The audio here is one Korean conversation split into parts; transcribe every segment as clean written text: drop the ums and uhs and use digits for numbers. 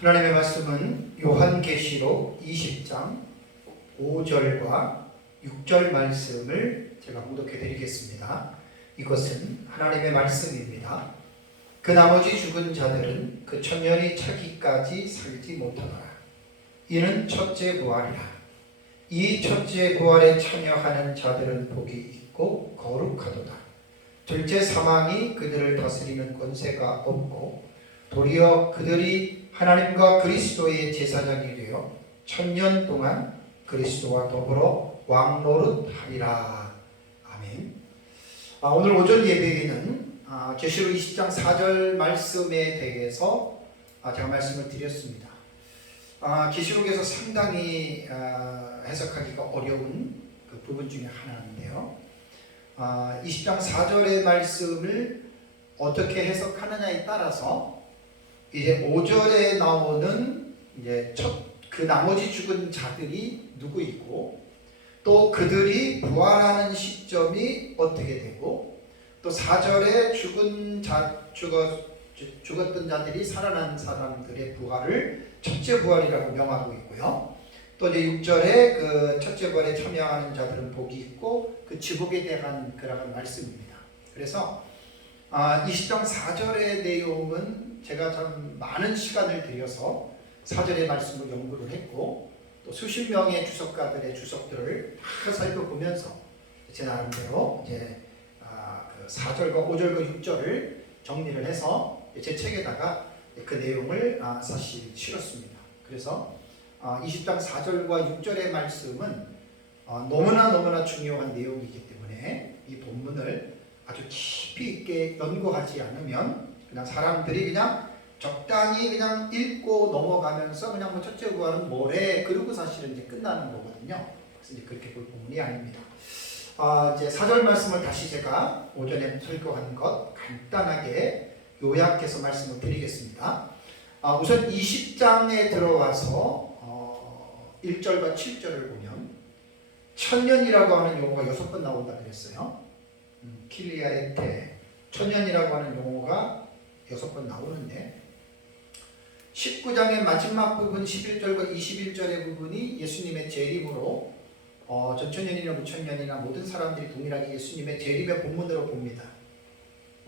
하나님의 말씀은 요한계시록 20장 5절과 6절 말씀을 제가 봉독해 드리겠습니다. 이것은 하나님의 말씀입니다. 그 나머지 죽은 자들은 그 천년이 차기까지 살지 못하더라. 이는 첫째 부활이라. 이 첫째 부활에 참여하는 자들은 복이 있고 거룩하도다. 둘째 사망이 그들을 다스리는 권세가 없고 도리어 그들이 하나님과 그리스도의 제사장이 되어 천년 동안 그리스도와 더불어 왕노릇하리라. 아멘. 오늘 오전 예배에는 계시록 20장 4절 말씀에 대해서 제가 말씀을 드렸습니다. 계시록에서 상당히 해석하기가 어려운 그 부분 중에 하나인데요. 20장 4절의 말씀을 어떻게 해석하느냐에 따라서 이제 5절에 나오는 이제 그 나머지 죽은 자들이 누구이고 또 그들이 부활하는 시점이 어떻게 되고 또 4절에 죽었던 자들이 살아난 사람들의 부활을 첫째 부활이라고 명하고 있고요. 또 이제 6절에 그 첫째 부활에 참여하는 자들은 복이 있고 그 지복에 대한 그러한 말씀입니다. 그래서 20장 4절의 내용은 제가 참 많은 시간을 들여서 4절의 말씀을 연구를 했고 또 수십 명의 주석가들의 주석들을 다 살펴보면서 제 나름대로 이제 그 4절과 5절과 6절을 정리를 해서 제 책에다가 그 내용을 사실 실었습니다. 그래서 20장 4절과 6절의 말씀은 너무나 중요한 내용이기 때문에 이 본문을 아주 깊이 있게 연구하지 않으면 그냥 사람들이 그냥 적당히 그냥 읽고 넘어가면서 그냥 뭐 첫째 부활은 뭐래 그러고 사실은 이제 끝나는 거거든요. 그래서 이제 그렇게 볼 부분이 아닙니다. 이제 4절 말씀을 다시 제가 오전에 설교한 것 간단하게 요약해서 말씀을 드리겠습니다. 우선 20장에 들어와서 1절과 7절을 보면 천년이라고 하는 용어가 6번 나온다 그랬어요. 킬리아에테 천년이라고 하는 용어가 6번 나오는데 19장의 마지막 부분 11절과 21절의 부분이 예수님의 재림으로 전천년이나 무천년이나 모든 사람들이 동일하게 예수님의 재림의 본문으로 봅니다.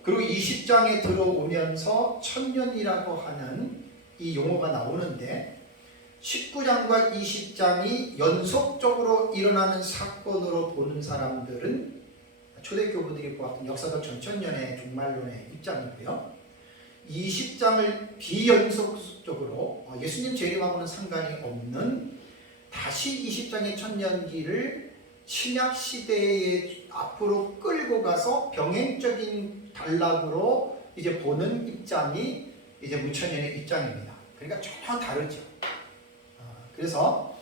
그리고 20장에 들어오면서 천년이라고 하는 이 용어가 나오는데 19장과 20장이 연속적으로 일어나는 사건으로 보는 사람들은 초대교부들이 보았던 역사적 전천년의 종말론의 입장이고요. 20장을 비연속적으로 예수님 재림하고는 상관이 없는 다시 20장의 천년기를 신약시대의 앞으로 끌고 가서 병행적인 단락으로 이제 보는 입장이 이제 무천년의 입장입니다. 그러니까 전혀 다르죠. 그래서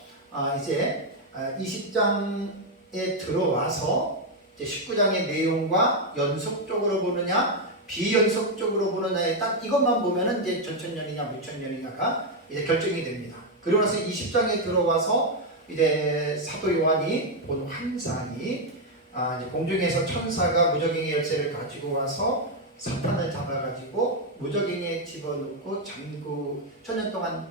이제 20장에 들어와서 19장의 내용과 연속적으로 보느냐 비연속적으로 보느냐에 딱 이것만 보면은 이제 전천년이냐 무천년이냐가 이제 결정이 됩니다. 그러고 나서 20장에 들어와서 이제 사도 요한이 본 환상이 이제 공중에서 천사가 무저갱이 열쇠를 가지고 와서 사탄을 잡아가지고 무저갱이에 집어넣고 천년 동안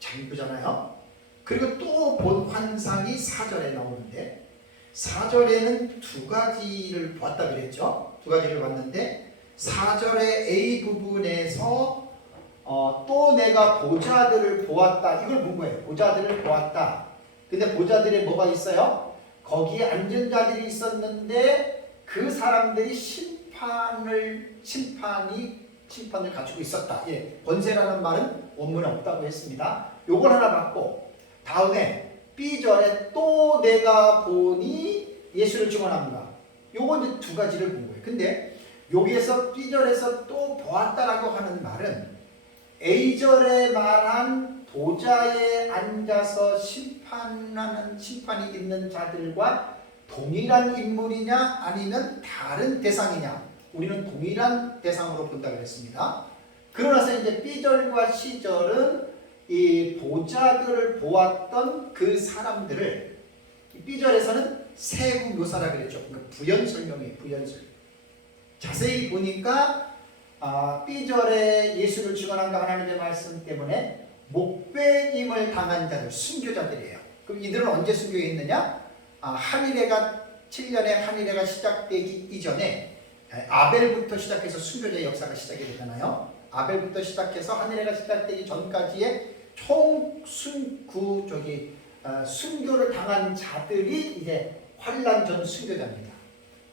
잠그잖아요. 그리고 또 본 환상이 4절에 나오는데 4절에는 두 가지를 보았다 그랬죠. 두 가지를 봤는데 4절의 A 부분에서 또 내가 보좌들을 보았다. 이걸 본 거예요. 보좌들을 보았다. 근데 보좌들에 뭐가 있어요? 거기에 앉은 자들이 있었는데 그 사람들이 심판을 가지고 있었다. 예, 권세라는 말은 원문에 없다고 했습니다. 요걸 하나 받고 다음에 B절에 또 내가 보니 예수를 증언합니다. 요건 이제 두 가지를 본 거예요. 근데 여기에서 B절에서 또 보았다라고 하는 말은 A절에 말한 보좌에 앉아서 심판이 있는 자들과 동일한 인물이냐 아니면 다른 대상이냐 우리는 동일한 대상으로 본다 그랬습니다. 그러나서 이제 B절과 C절은 이 보좌들을 보았던 그 사람들을 B절에서는 세부 묘사라 그랬죠. 그러니까 부연 설명이에요. 부연 설명. 자세히 보니까 B절에 예수를 증언한 그 하나님의 말씀 때문에 목배임을 당한 자들, 순교자들이에요. 그럼 이들은 언제 순교했느냐? 한일회가 7년에 한일회가 시작되기 이전에 아벨부터 시작해서 순교자의 역사가 시작이 되잖아요. 아벨부터 시작해서 한일회가 시작되기 전까지의 총 순교를 당한 자들이 이제 환란 전 순교자입니다.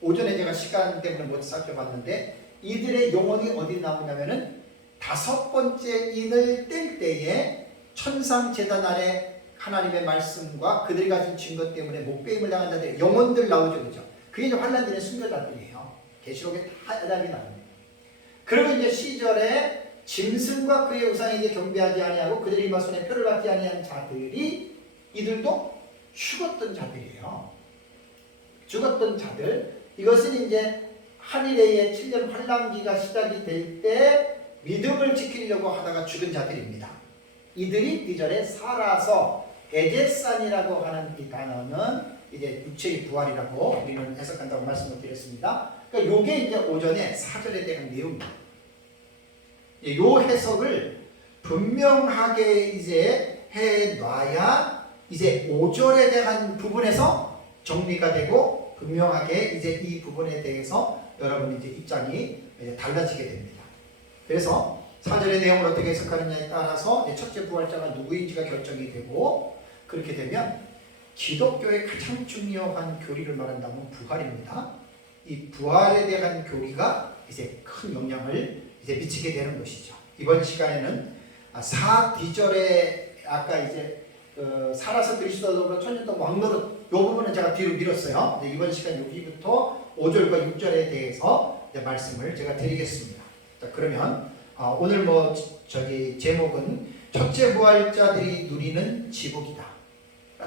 오전에 제가 시간 때문에 못 살펴봤는데 이들의 영혼이 어디 나오냐면은 5번째 인을 뗄 때에 천상 제단 아래 하나님의 말씀과 그들이 가진 증거 때문에 목배임을 당한 자들의 영혼들 나오죠, 그죠? 그게 이제 환란 전의 순교자들이에요. 계시록에 다 해답이 나옵니다. 그리고 이제 시절에 짐승과 그의 우상에게 경배하지 아니하고 그들의 임하손에 표를 받지 아니한 자들이 이들도 죽었던 자들이에요. 죽었던 자들. 이것은 이제 한일회의 7년 환란기가 시작이 될 때 믿음을 지키려고 하다가 죽은 자들입니다. 이들이 이절에 살아서 에제산이라고 하는 이 단어는 이제 육체의 부활이라고 우리는 해석한다고 말씀을 드렸습니다. 그러니까 요게 이제 오전에 4절에 대한 내용입니다. 요 해석을 분명하게 이제 해놔야 이제 5절에 대한 부분에서 정리가 되고 분명하게 이제 이 부분에 대해서 여러분 이제 입장이 이제 달라지게 됩니다. 그래서 4절의 내용을 어떻게 해석하느냐에 따라서 첫째 부활자가 누구인지가 결정이 되고 그렇게 되면 기독교의 가장 중요한 교리를 말한다면 부활입니다. 이 부활에 대한 교리가 이제 큰 영향을 이제 미치게 되는 것이죠. 이번 시간에는 4D절에 아까 이제 살아서 그리스도로 천년 동안 왕노릇 이 부분은 제가 뒤로 밀었어요. 이번 시간 여기부터 5절과 6절에 대해서 이제 말씀을 제가 드리겠습니다. 자, 그러면 오늘 제목은 첫째 부활자들이 누리는 지복이다.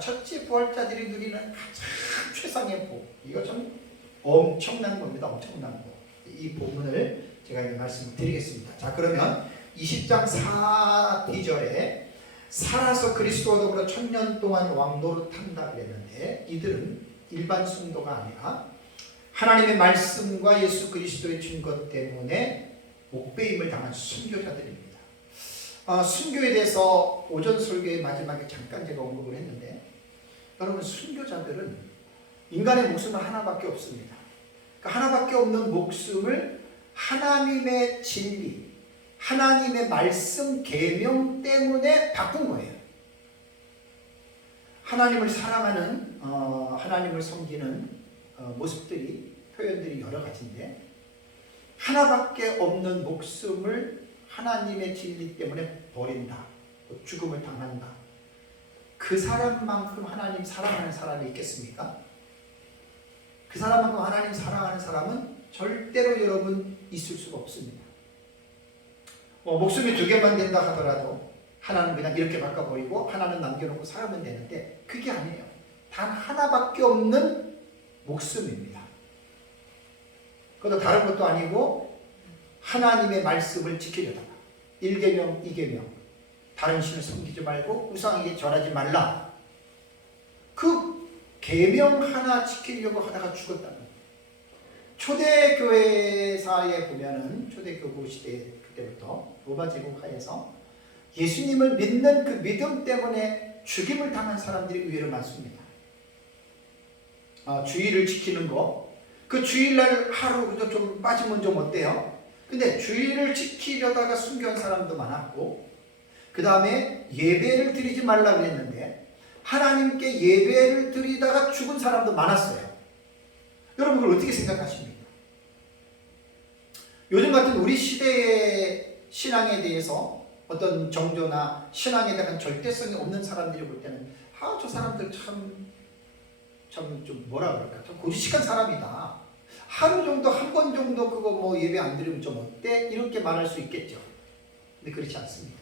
첫째 부활자들이 누리는 가장 최상의 복. 이거 좀 엄청난 겁니다. 엄청난 복. 이 부분을 제가 이제 말씀을 드리겠습니다. 자, 그러면 20장 4D절에 살아서 그리스도와 더불어 천년 동안 왕노릇한다 그랬는데 이들은 일반 성도가 아니라 하나님의 말씀과 예수 그리스도의 증거 때문에 목배임을 당한 순교자들입니다. 순교에 대해서 오전 설교의 마지막에 잠깐 제가 언급을 했는데 여러분 순교자들은 인간의 목숨은 하나밖에 없습니다. 그러니까 하나밖에 없는 목숨을 하나님의 진리, 하나님의 말씀 계명 때문에 바꾼 거예요. 하나님을 사랑하는 하나님을 섬기는 모습들이 표현들이 여러 가지인데 하나밖에 없는 목숨을 하나님의 진리 때문에 버린다. 죽음을 당한다. 그 사람만큼 하나님 사랑하는 사람이 있겠습니까? 그 사람만큼 하나님 사랑하는 사람은 절대로 여러분 있을 수가 없습니다. 목숨이 2개만 된다 하더라도 하나는 그냥 이렇게 바꿔버리고 하나는 남겨놓고 살면 되는데 그게 아니에요. 단 하나밖에 없는 목숨입니다. 그것도 다른 것도 아니고 하나님의 말씀을 지키려다가 1계명, 2계명 다른 신을 섬기지 말고 우상에게 절하지 말라. 그 계명 하나 지키려고 하다가 죽었다는 거예요. 초대교회사에 보면은 초대교구 시대 그때부터 로마 제국 하에서 예수님을 믿는 그 믿음 때문에 죽임을 당한 사람들이 의외로 많습니다. 주일을 지키는 거, 그 주일날 하루 좀 빠지면 좀 어때요? 근데 주일을 지키려다가 순교한 사람도 많았고 그 다음에 예배를 드리지 말라고 했는데 하나님께 예배를 드리다가 죽은 사람도 많았어요. 여러분 그걸 어떻게 생각하십니까? 요즘 같은 우리 시대의 신앙에 대해서 어떤 정조나 신앙에 대한 절대성이 없는 사람들이 볼 때는 저 사람들 참 좀 뭐라 그럴까 참 고지식한 사람이다. 하루 정도 한 번 정도 그거 뭐 예배 안 드리면 좀 어때? 이렇게 말할 수 있겠죠. 근데 그렇지 않습니다.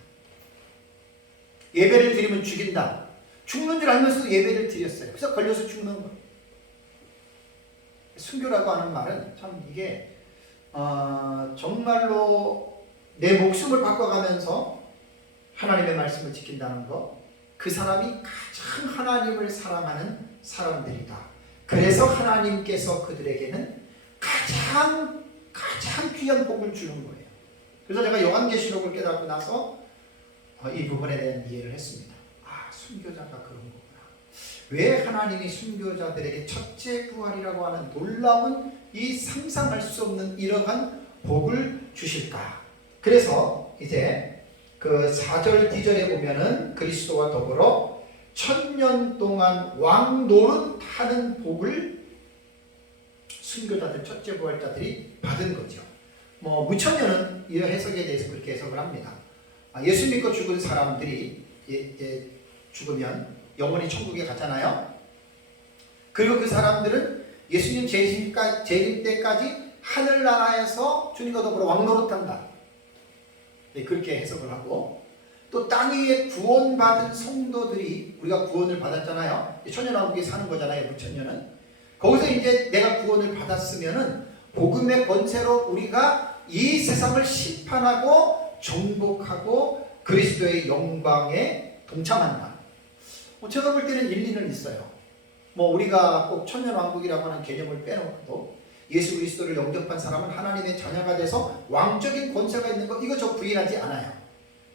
예배를 드리면 죽인다. 죽는 줄 알면서도 예배를 드렸어요. 그래서 걸려서 죽는 거예요. 순교라고 하는 말은 참 이게 정말로 내 목숨을 바꿔가면서 하나님의 말씀을 지킨다는 거, 그 사람이 가장 하나님을 사랑하는 사람들이다. 그래서 하나님께서 그들에게는 가장 귀한 복을 주는 거예요. 그래서 제가 요한계시록을 깨닫고 나서 이 부분에 대한 이해를 했습니다. 아, 순교자가 그런 거구나. 왜 하나님이 순교자들에게 첫째 부활이라고 하는 놀라운 이 상상할 수 없는 이러한 복을 주실까? 그래서 이제 그 4절 뒤절에 보면은 그리스도와 더불어 1000년 동안 왕노릇하는 복을 순교자들, 첫째 부활자들이 받은 거죠. 뭐 무천년은 이 해석에 대해서 그렇게 해석을 합니다. 예수 믿고 죽은 사람들이 죽으면 영원히 천국에 가잖아요. 그리고 그 사람들은 예수님 재림 때까지 하늘나라에서 주님과 더불어 왕노릇한다. 그렇게 해석을 하고, 또 땅 위에 구원받은 성도들이, 우리가 구원을 받았잖아요. 천년왕국에 사는 거잖아요. 무천년은. 거기서 이제 내가 구원을 받았으면은 복음의 권세로 우리가 이 세상을 심판하고 정복하고 그리스도의 영광에 동참한다. 제가 볼 때는 일리는 있어요. 우리가 꼭 천년왕국이라고 하는 개념을 빼놓고도 예수 그리스도를 영접한 사람은 하나님의 자녀가 돼서 왕적인 권세가 있는 거, 이거 저 부인하지 않아요.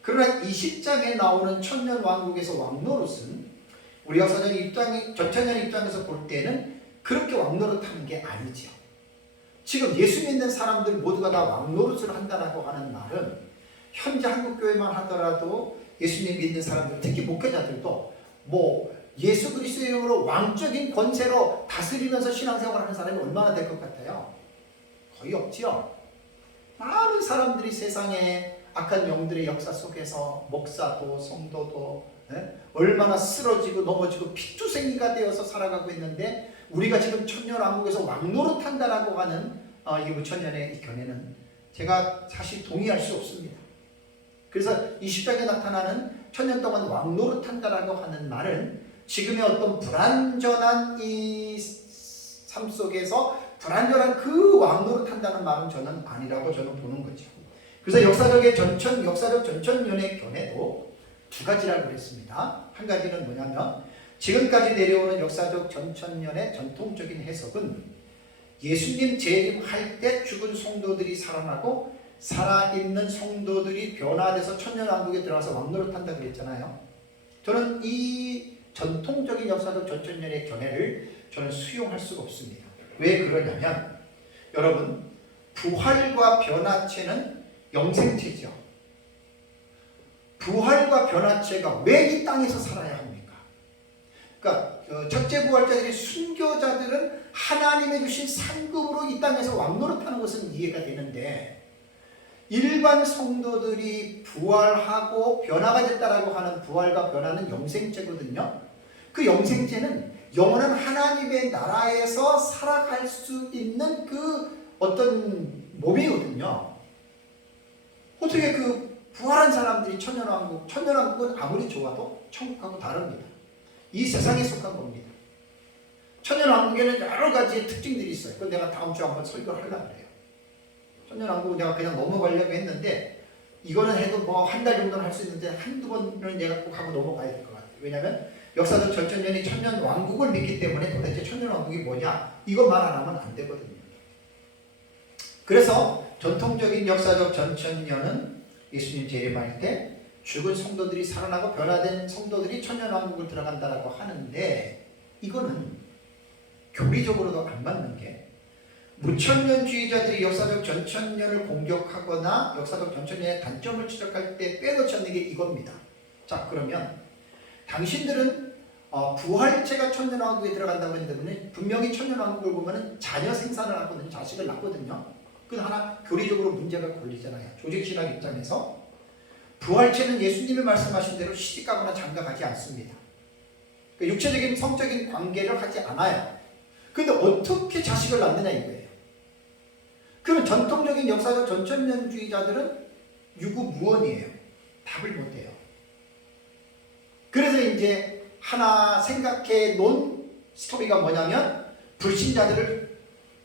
그러나 20장에 나오는 천년왕국에서 왕노릇은 우리 역사적 입장이, 전천년 입장에서 볼 때는 그렇게 왕노릇하는 게 아니죠. 지금 예수 믿는 사람들 모두가 다 왕노릇을 한다라고 하는 말은 현재 한국교회만 하더라도 예수님 믿는 사람들, 특히 목회자들도 예수 그리스도의 이름으로 왕적인 권세로 다스리면서 신앙생활을 하는 사람이 얼마나 될 것 같아요? 거의 없지요. 많은 사람들이 세상에 악한 영들의 역사 속에서 목사도 성도도 얼마나 쓰러지고 넘어지고 피투성이가 되어서 살아가고 있는데, 우리가 지금 천년왕국에서 왕노릇한다라고 하는 이 무천년의 이 견해는 제가 사실 동의할 수 없습니다. 그래서 20장에 나타나는 천년 동안 왕노릇한다라고 하는 말은 지금의 어떤 불완전한 이 삶 속에서 불완전한 그 왕노릇한다는 말은 저는 아니라고 저는 보는 거죠. 그래서 역사적 전천년의 견해도 두 가지라고 그랬습니다. 한 가지는 뭐냐면, 지금까지 내려오는 역사적 전천년의 전통적인 해석은 예수님 재림할 때 죽은 성도들이 살아나고 살아있는 성도들이 변화돼서 천년왕국에 들어가서 왕노릇한다 그랬잖아요. 저는 이 전통적인 역사적 전천년의 견해를 저는 수용할 수가 없습니다. 왜 그러냐면, 여러분, 부활과 변화체는 영생체죠. 부활과 변화체가 왜 이 땅에서 살아야 합니까? 그러니까 첫째 부활자들이, 순교자들은 하나님의 주신 상급으로 이 땅에서 왕노릇하는 것은 이해가 되는데, 일반 성도들이 부활하고 변화가 됐다라고 하는 부활과 변화는 영생체거든요. 그 영생체는 영원한 하나님의 나라에서 살아갈 수 있는 그 어떤 몸이거든요. 어떻게 그 부활한 사람들이 천년왕국은 아무리 좋아도 천국하고 다릅니다. 이 세상에 속한 겁니다. 천년왕국에는 여러 가지의 특징들이 있어요. 그건 내가 다음 주에 한번 설교를 하려고 해요. 천년왕국은 내가 그냥 넘어가려고 했는데, 이거는 해도 한 달 정도는 할 수 있는데 한두 번은 내가 꼭 하고 넘어가야 될 것 같아요. 왜냐하면 역사적 전천년이 천년왕국을 믿기 때문에 도대체 천년왕국이 뭐냐, 이거 말 안 하면 안 되거든요. 그래서 전통적인 역사적 전천년은 예수님 재림할 때 죽은 성도들이 살아나고 변화된 성도들이 천년왕국을 들어간다라고 하는데, 이거는 교리적으로도 안 맞는 게, 무천년주의자들이 역사적 전천년을 공격하거나 역사적 전천년의 단점을 지적할 때 빼놓지 않는 게 이겁니다. 자, 그러면 당신들은 부활체가 천년왕국에 들어간다고 했는데, 분명히 천년왕국을 보면 자녀 생산을 하거든요. 자식을 낳거든요. 그건 하나 교리적으로 문제가 걸리잖아요. 조직신학 입장에서 부활체는 예수님이 말씀하신 대로 시집가거나 장가가지 않습니다. 그러니까 육체적인 성적인 관계를 하지 않아요. 그런데 어떻게 자식을 낳느냐 이거예요. 그러면 전통적인 역사적 전천년주의자들은 유구무원이에요. 답을 못해요. 그래서 이제 하나 생각해 놓은 스토리가 뭐냐면, 불신자들을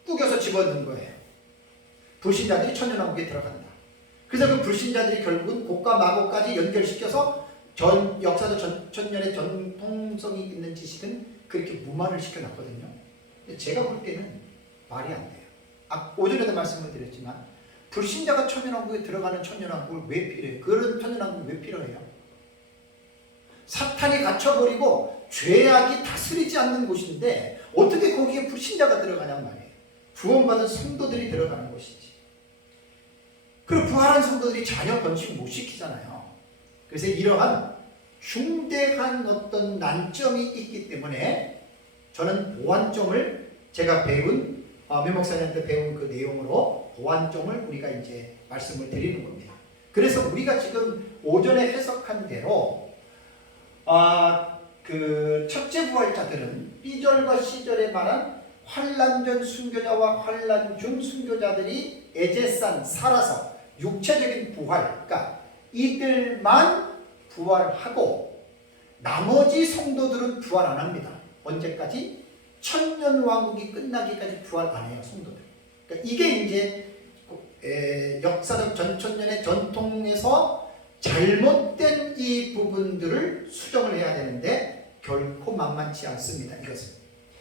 꾸겨서 집어넣는 거예요. 불신자들이 천년왕국에 들어간다. 그래서 그 불신자들이 결국은 곡과 마곡까지 연결시켜서 역사적 전천년의 전통성이 있는 지식은 그렇게 무마를 시켜놨거든요. 근데 제가 볼 때는 말이 안 돼요. 오전에도 말씀을 드렸지만, 불신자가 천년왕국에 들어가는 천년왕국을 왜 필요해요? 그런 천년왕국이 왜 필요해요? 사탄이 갇혀버리고 죄악이 다스리지 않는 곳인데 어떻게 거기에 불신자가 들어가냔 말이에요. 구원받은 성도들이 들어가는 곳이지. 그리고 부활한 성도들이 전혀 번식 못 시키잖아요. 그래서 이러한 중대한 어떤 난점이 있기 때문에 저는 보완점을 제가 배운 묘목사님한테 배운 그 내용으로 보완점을 우리가 이제 말씀을 드리는 겁니다. 그래서 우리가 지금 오전에 해석한 대로 그 첫째 부활자들은 B절과 C절에 말한 환난 전 순교자와 환난 중 순교자들이 에제산 살아서 육체적인 부활, 그러니까 이들만 부활하고 나머지 성도들은 부활 안 합니다. 언제까지? 천년왕국이 끝나기까지 부활 안 해요, 성도들. 그러니까 이게 이제 역사적 전천년의 전통에서 잘못된 이 부분들을 수정을 해야 되는데 결코 만만치 않습니다. 이것은.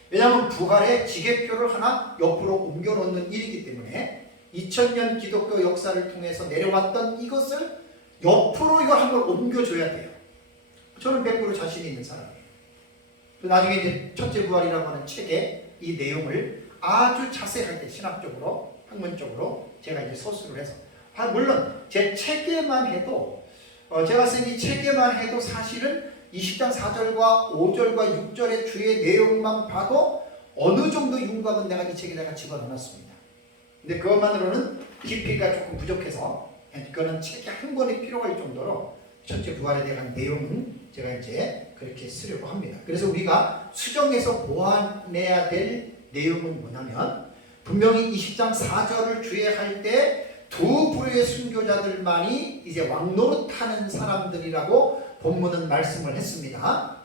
왜냐하면 부활의 지계표를 하나 옆으로 옮겨놓는 일이기 때문에 2000년 기독교 역사를 통해서 내려왔던 이것을 옆으로 이걸 한번 옮겨줘야 돼요. 저는 100% 자신 있는 사람이에요. 나중에 이제 첫째 부활이라고 하는 책에 이 내용을 아주 자세하게 신학적으로, 학문적으로 제가 이제 서술을 해서 물론 제 책에만 해도 제가 쓴 이 책에만 해도 사실은 20장 4절과 5절과 6절의 주의 내용만 봐도 어느 정도 윤곽은 내가 이 책에다가 집어넣었습니다. 근데 그것만으로는 깊이가 조금 부족해서 그거는 책이 한 권이 필요할 정도로 첫째 부활에 대한 내용은 제가 이제 그렇게 쓰려고 합니다. 그래서 우리가 수정해서 보완해야 될 내용은 뭐냐면 분명히 20장 4절을 주의할 때 두 부류의 순교자들만이 이제 왕노릇하는 사람들이라고 본문은 말씀을 했습니다.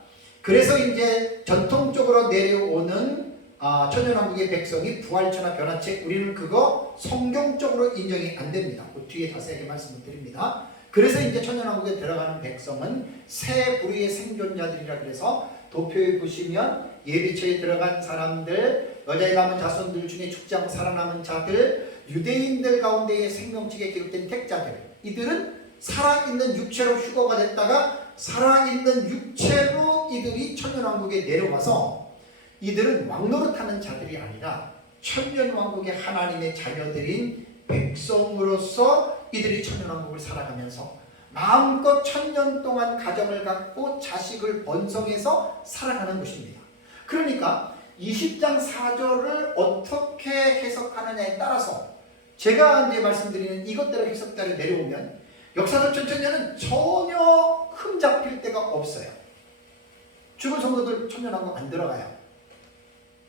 그래서 이제 전통적으로 내려오는 천년왕국의 백성이 부활체나 변화체, 우리는 그거 성경적으로 인정이 안 됩니다. 그 뒤에 자세하게 말씀을 드립니다. 그래서 이제 천년왕국에 들어가는 백성은 세 부류의 생존자들이라 그래서 도표에 보시면 예비처에 들어간 사람들, 여자의 남은 자손들 중에 죽지 않고 살아남은 자들, 유대인들 가운데의 생명책에 기록된 택자들, 이들은 살아있는 육체로 휴거가 됐다가 살아있는 육체로 이들이 천년왕국에 내려와서 이들은 왕노릇하는 자들이 아니라 천년왕국의 하나님의 자녀들인 백성으로서 이들이 천년왕국을 살아가면서 마음껏 천년 동안 가정을 갖고 자식을 번성해서 살아가는 것입니다. 그러니까 20장 4절을 어떻게 해석하느냐에 따라서 제가 이제 말씀드리는 이것대로 해석대로 내려오면 역사적 천천년은 전혀 흠잡힐 데가 없어요. 죽은 성도들 천년왕국 안 들어가요.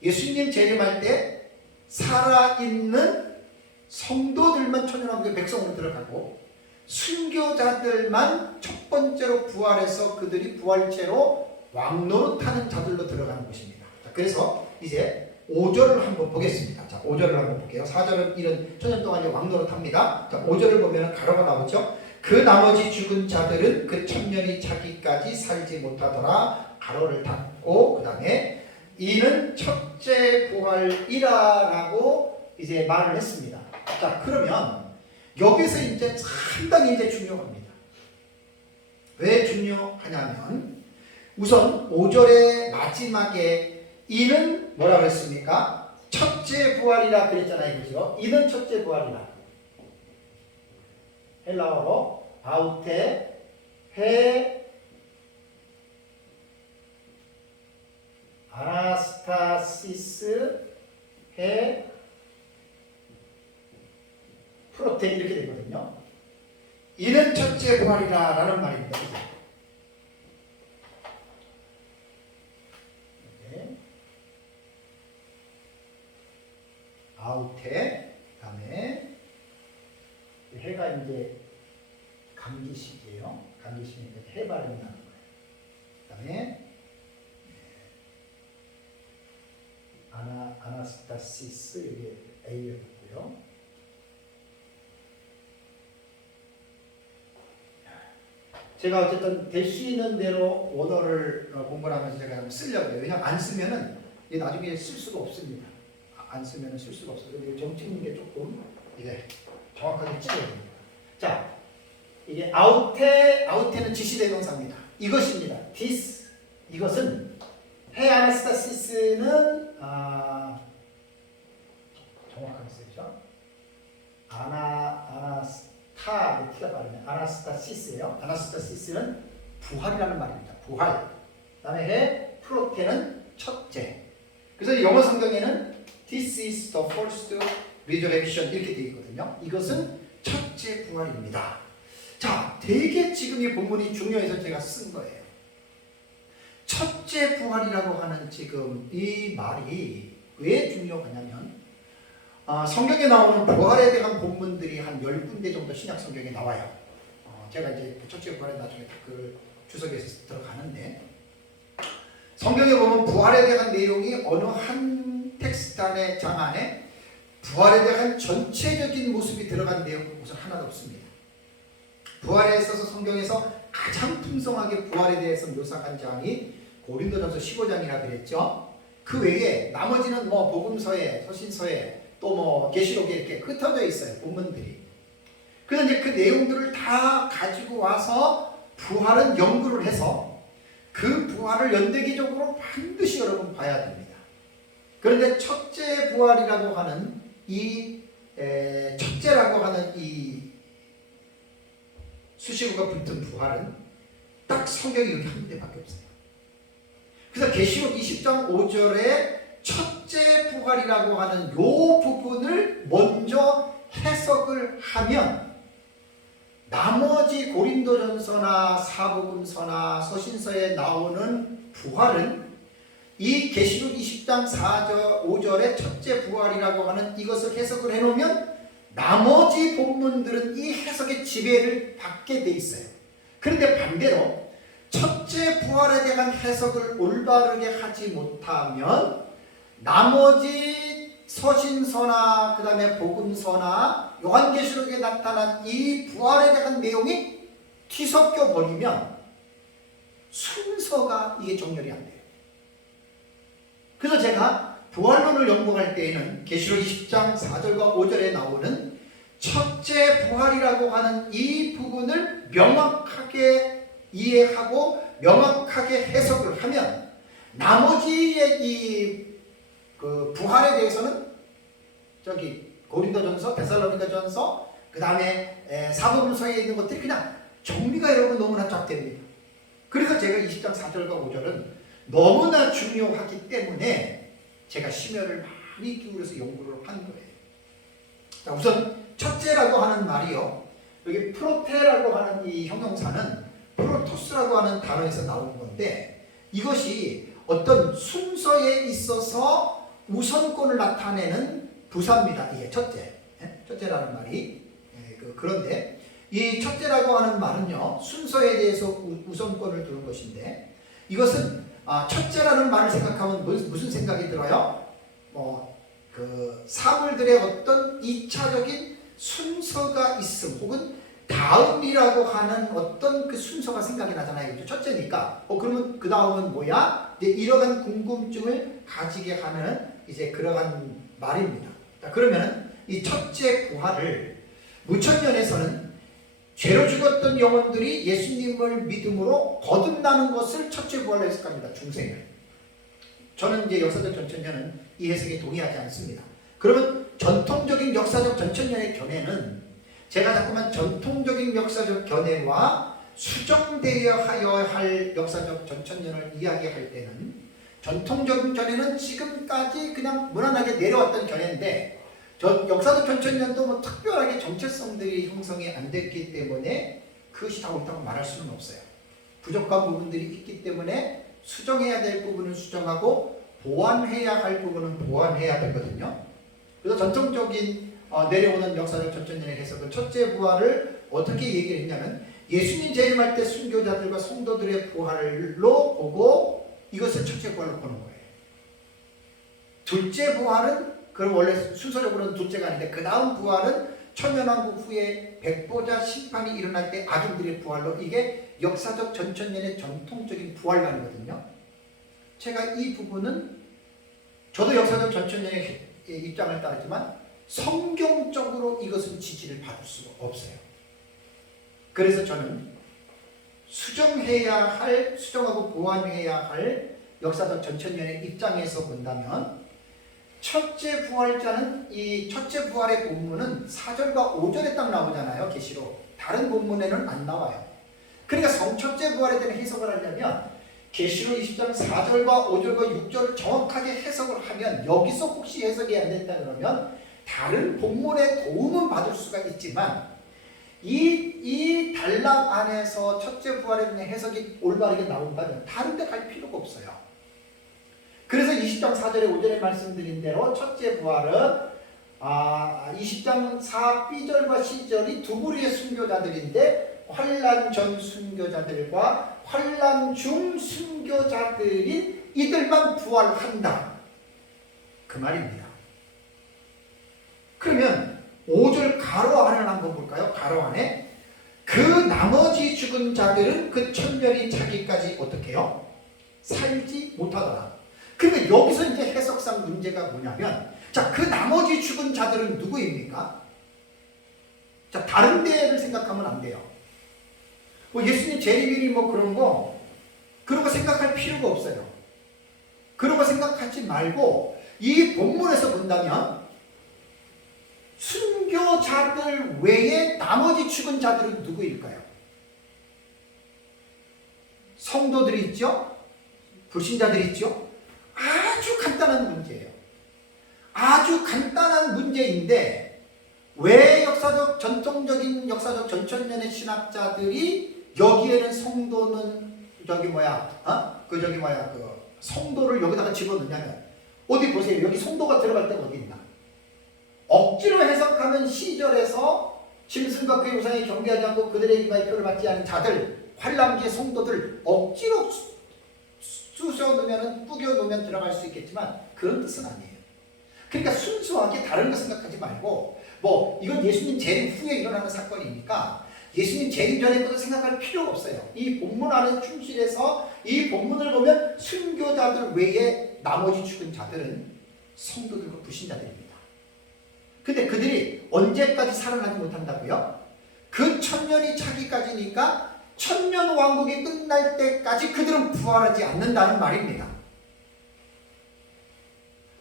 예수님 재림할 때 살아있는 성도들만 천년왕국의 백성으로 들어가고 순교자들만 첫 번째로 부활해서 그들이 부활체로 왕노릇하는 자들로 들어가는 것입니다. 자, 그래서 이제 5절을 한번 보겠습니다. 자, 5절을 한번 볼게요. 4절은 이런 천년 동안 이제 왕노릇합니다. 자, 5절을 보면 가로가 나오죠. 그 나머지 죽은 자들은 그 천년이 차기까지 살지 못하더라. 가로를 닫고 그 다음에 이는 첫째 부활이라라고 이제 말을 했습니다. 자, 그러면 여기서 이제 상당히 이제 중요합니다. 왜 중요하냐면 우선 5절의 마지막에 이는 뭐라 그랬습니까? 첫째 부활이라 그랬잖아요. 그죠? 이는 첫째 부활이라. 헬라어로 아우테 헤 아나스타시스 헤 프로테 이렇게 되거든요. 이는 첫째 부활이라 라는 말입니다. 네. 아우테 그 다음에 해가 이제 감기식이에요. 감기식이니까 해 발음이 나는 거예요. 그 다음에 아나스타시스 여기 A가 있고요. 제가 어쨌든 될 수 있는 대로 원어를 공부를 하면서 제가 한번 쓰려고 해요. 왜냐하면 안 쓰면은 이게 나중에 쓸 수가 없습니다. 안 쓰면은 쓸 수가 없어요. 근데 점 찍는 게 조금 이게 정확하게 찍어야 됩니다. 자, 이게 아우테는 지시대명사입니다. 이것입니다. this 이것은 아나스타시스는 정확하게 쓰죠. 아나스타 티가 빠르네. 아나스타시스예요. 아나스타시스는 부활이라는 말입니다. 부활. 그다음에 프로테는 첫째. 그래서 영어 성경에는 this is the first resurrection 이렇게 되어 있거든요. 이것은 첫째 부활입니다. 자, 되게 지금 이 본문이 중요해서 제가 쓴 거예요. 첫째 부활이라고 하는 지금 이 말이 왜 중요하냐면 성경에 나오는 부활에 대한 본문들이 한 10군데 정도 신약 성경에 나와요. 제가 이제 첫째 부활에 나중에 그 주석에서 들어가는데 성경에 보면 부활에 대한 내용이 어느 한 텍스트 안에 장 안에 부활에 대한 전체적인 모습이 들어간 내용은 우선 하나도 없습니다. 부활에 있어서 성경에서 가장 풍성하게 부활에 대해서 묘사한 장이 고린도전서 15장이라 그랬죠. 그 외에 나머지는 뭐 복음서에, 서신서에 또 뭐 계시록에 이렇게 흩어져 있어요. 본문들이. 그래서 이제 그 내용들을 다 가지고 와서 부활은 연구를 해서 그 부활을 연대기적으로 반드시 여러분 봐야 됩니다. 그런데 첫째 부활이라고 하는 이 첫째라고 하는 이 수식어가 붙은 부활은 딱 성경이 여기 한 군데밖에 없어요. 그래서 계시록 20장 5절에 첫째 부활이라고 하는 이 부분을 먼저 해석을 하면 나머지 고린도전서나 사복음서나 서신서에 나오는 부활은 이 계시록 20장 4절 5절의 첫째 부활이라고 하는 이것을 해석을 해놓으면 나머지 본문들은 이 해석의 지배를 받게 돼 있어요. 그런데 반대로 첫째 부활에 대한 해석을 올바르게 하지 못하면 나머지 서신서나 그 다음에 복음서나 요한계시록에 나타난 이 부활에 대한 내용이 뒤섞여 버리면 순서가 이게 정렬이 안 돼요. 그래서 제가 부활론을 연구할 때에는 계시록 20장 4절과 5절에 나오는 첫째 부활이라고 하는 이 부분을 명확하게 이해하고 명확하게 해석을 하면 나머지의 이 그 부활에 대해서는 저기 고린도전서, 데살로니가전서, 그 다음에 사복음서에 있는 것들이 그냥 정리가 여러분 너무나 쫙 됩니다. 그래서 제가 20장 4절과 5절은 너무나 중요하기 때문에 제가 심혈을 많이 기울여서 연구를 한 거예요. 자, 우선 첫째라고 하는 말이요. 여기 프로테라고 하는 이 형용사는 프로토스라고 하는 단어에서 나온 건데 이것이 어떤 순서에 있어서 우선권을 나타내는 부사입니다. 이게 첫째. 첫째라는 말이. 그런데 이 첫째라고 하는 말은요. 순서에 대해서 우선권을 두는 것인데 이것은 첫째라는 말을 생각하면 무슨 생각이 들어요? 그 사물들의 어떤 2차적인 순서가 있음 혹은 다음이라고 하는 어떤 그 순서가 생각이 나잖아요. 그렇죠? 첫째니까. 그러면 그 다음은 뭐야? 이제 이러한 궁금증을 가지게 하는 이제 그러한 말입니다. 그러면 이 첫째 부활을 무천년에서는 죄로 죽었던 영혼들이 예수님을 믿음으로 거듭나는 것을 첫째 부활로 해석합니다. 중생을. 저는 이제 역사적 전천년은 이 해석에 동의하지 않습니다. 그러면 전통적인 역사적 전천년의 견해는 제가 자꾸만 전통적인 역사적 견해와 수정되어야 할 역사적 전천년을 이야기할 때는 전통적인 견해는 지금까지 그냥 무난하게 내려왔던 견해인데 역사적 전천년도 뭐 특별하게 정체성들이 형성이 안 됐기 때문에 그것이 다 옳다고 말할 수는 없어요. 부족한 부분들이 있기 때문에 수정해야 될 부분은 수정하고 보완해야 할 부분은 보완해야 되거든요. 그래서 전통적인 내려오는 역사적 전천년의 해석은 첫째 부활을 어떻게 얘기를 했냐면 예수님 재림할 때 순교자들과 성도들의 부활로 보고 이것을 첫째 부활로 보는 거예요. 둘째 부활은 그럼 원래 순서적으로는 둘째가 아닌데 그 다음 부활은 천년왕국 후에 백보자 심판이 일어날 때 아들들의 부활로 이게 역사적 전천년의 전통적인 부활관이거든요. 제가 이 부분은 저도 역사적 전천년의 입장을 따르지만 성경적으로 이것은 지지를 받을 수가 없어요. 그래서 저는 수정하고 보완해야 할 역사적 전천년의 입장에서 본다면 첫째 부활자는 이 첫째 부활의 본문은 4절과 5절에 딱 나오잖아요. 계시록. 다른 본문에는 안 나와요. 그러니까 첫째 부활에 대한 해석을 하려면 계시록 20장 4절과 5절과 6절을 정확하게 해석을 하면 여기서 혹시 해석이 안 된다 그러면 다른 본문의 도움은 받을 수가 있지만 이 단락 안에서 첫째 부활에 대한 해석이 올바르게 나온다면 다른 데 갈 필요가 없어요. 그래서 20장 4절에 5절에 말씀드린 대로 첫째 부활은 20장 4B절과 C절이 두 부류의 순교자들인데 환난 전 순교자들과 환난 중 순교자들인 이들만 부활한다. 그 말입니다. 그러면 5절 가로 안을 한번 볼까요? 가로 안에 그 나머지 죽은 자들은 그 천년이 차기까지 어떻게 해요? 살지 못하더라. 그러니까 여기서 이제 해석상 문제가 뭐냐면 자, 그 나머지 죽은 자들은 누구입니까? 자, 다른 데를 생각하면 안 돼요. 뭐 예수님 재림이니 뭐 그런 거 생각할 필요가 없어요. 그런 거 생각하지 말고 이 본문에서 본다면 순교자들 외에 나머지 죽은 자들은 누구일까요? 성도들이 있죠? 불신자들이 있죠? 아주 간단한 문제예요. 아주 간단한 문제인데 왜 전통적인 역사적 전천년의 신학자들이 여기에는 성도는 성도를 여기다가 집어넣냐면 어디 보세요. 여기 성도가 들어갈 때가 어디 있나? 억지로 해석하는 시절에서 짐승과 그의 우상에 경배하지 않고 그들의 이마에 표를 받지 않은 자들, 환란기의 성도들 억지로 쑤셔놓으면 뿌겨놓으면 들어갈 수 있겠지만 그런 뜻은 아니에요. 그러니까 순수하게 다른 거 생각하지 말고 이건 예수님 재림 후에 일어나는 사건이니까 예수님 재림 전에 것도 생각할 필요가 없어요. 이 본문 안에 충실해서 이 본문을 보면 순교자들 외에 나머지 죽은 자들은 성도들과 불신자들입니다. 근데 그들이 언제까지 살아나지 못한다고요? 그 천년이 차기까지니까 천년 왕국이 끝날 때까지 그들은 부활하지 않는다는 말입니다.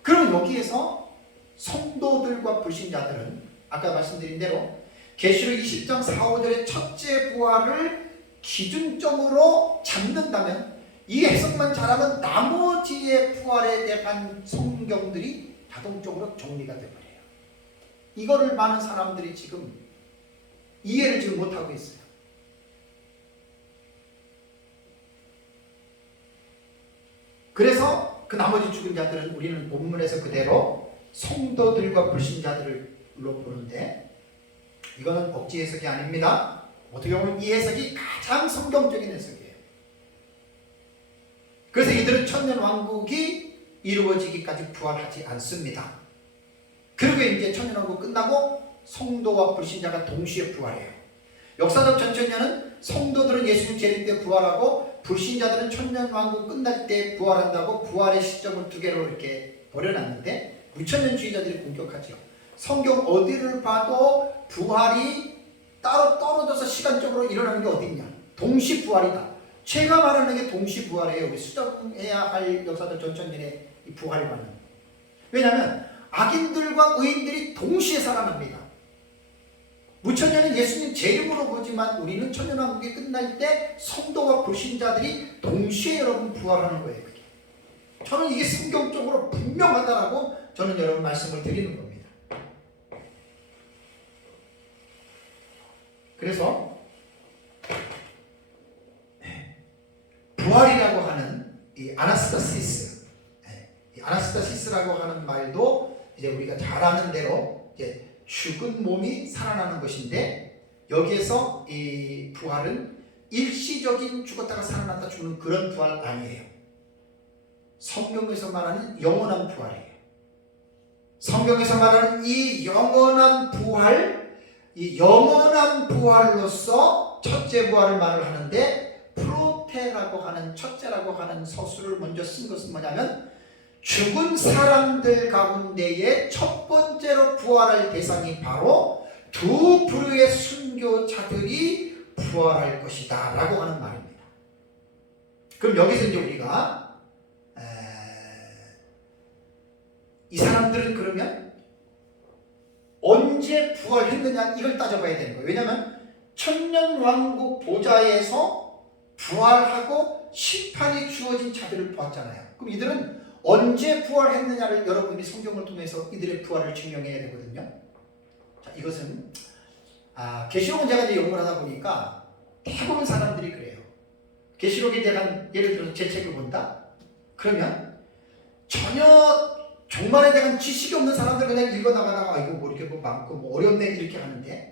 그럼 여기에서 성도들과 불신자들은 아까 말씀드린 대로 계시록 20장 4, 5절의 첫째 부활을 기준점으로 잡는다면 이 해석만 잘하면 나머지의 부활에 대한 성경들이 자동적으로 정리가 되어버려요. 이거를 많은 사람들이 지금 이해를 지금 못하고 있어요. 그래서 그 나머지 죽은 자들은 우리는 본문에서 그대로 성도들과 불신자들로 보는데 이거는 억지 해석이 아닙니다. 어떻게 보면 이 해석이 가장 성경적인 해석이에요. 그래서 이들은 천년 왕국이 이루어지기까지 부활하지 않습니다. 그리고 이제 천년 왕국 끝나고 성도와 불신자가 동시에 부활해요. 역사적 전천년은 성도들은 예수님 재림 때 부활하고 불신자들은 천년 왕국 끝날 때 부활한다고 부활의 시점을 두 개로 이렇게 버려놨는데 무천년주의자들이 공격하죠. 성경 어디를 봐도 부활이 따로 떨어져서 시간적으로 일어나는 게 어딨냐? 동시 부활이다. 제가 말하는 게 동시 부활이에요. 우리 수정해야 할 역사적 전천년의 이 부활과는. 왜냐하면 악인들과 의인들이 동시에 살아납니다. 무천년은 예수님 재림으로 보지만 우리는 천년왕국이 끝날 때 성도와 불신자들이 동시에 여러분 부활하는 거예요. 그게. 저는 이게 성경적으로 분명하다라고 저는 여러분 말씀을 드리는 겁니다. 그래서 부활이라고 하는 이 아나스타시스, 이 아나스타시스라고 하는 말도 이제 우리가 잘 아는 대로 이제 죽은 몸이 살아나는 것인데 여기에서 이 부활은 일시적인 죽었다가 살아났다 죽는 그런 부활 아니에요. 성경에서 말하는 영원한 부활이에요. 성경에서 말하는 이 영원한 부활, 이 영원한 부활로서 첫째 부활을 말을 하는데 프로테라고 하는 첫째라고 하는 서술을 먼저 쓴 것은 뭐냐면 죽은 사람들 가운데에 첫 번째로 부활할 대상이 바로 두 부류의 순교자들이 부활할 것이다 라고 하는 말입니다. 그럼 여기서 이제 우리가 이 사람들은 그러면 언제 부활했느냐 이걸 따져봐야 되는 거예요. 왜냐하면 천년왕국 보좌에서 부활하고 심판이 주어진 자들을 보았잖아요. 그럼 이들은 언제 부활했느냐를 여러분이 성경을 통해서 이들의 부활을 증명해야 되거든요. 자, 이것은 계시록은 제가 이제 연구를 하다 보니까 대부분 사람들이 그래요. 계시록에 대한 예를 들어서 제 책을 본다? 그러면 전혀 종말에 대한 지식이 없는 사람들 그냥 읽어나가다가 이거 뭐 이렇게 뭐 많고 뭐 어렵네 이렇게 하는데,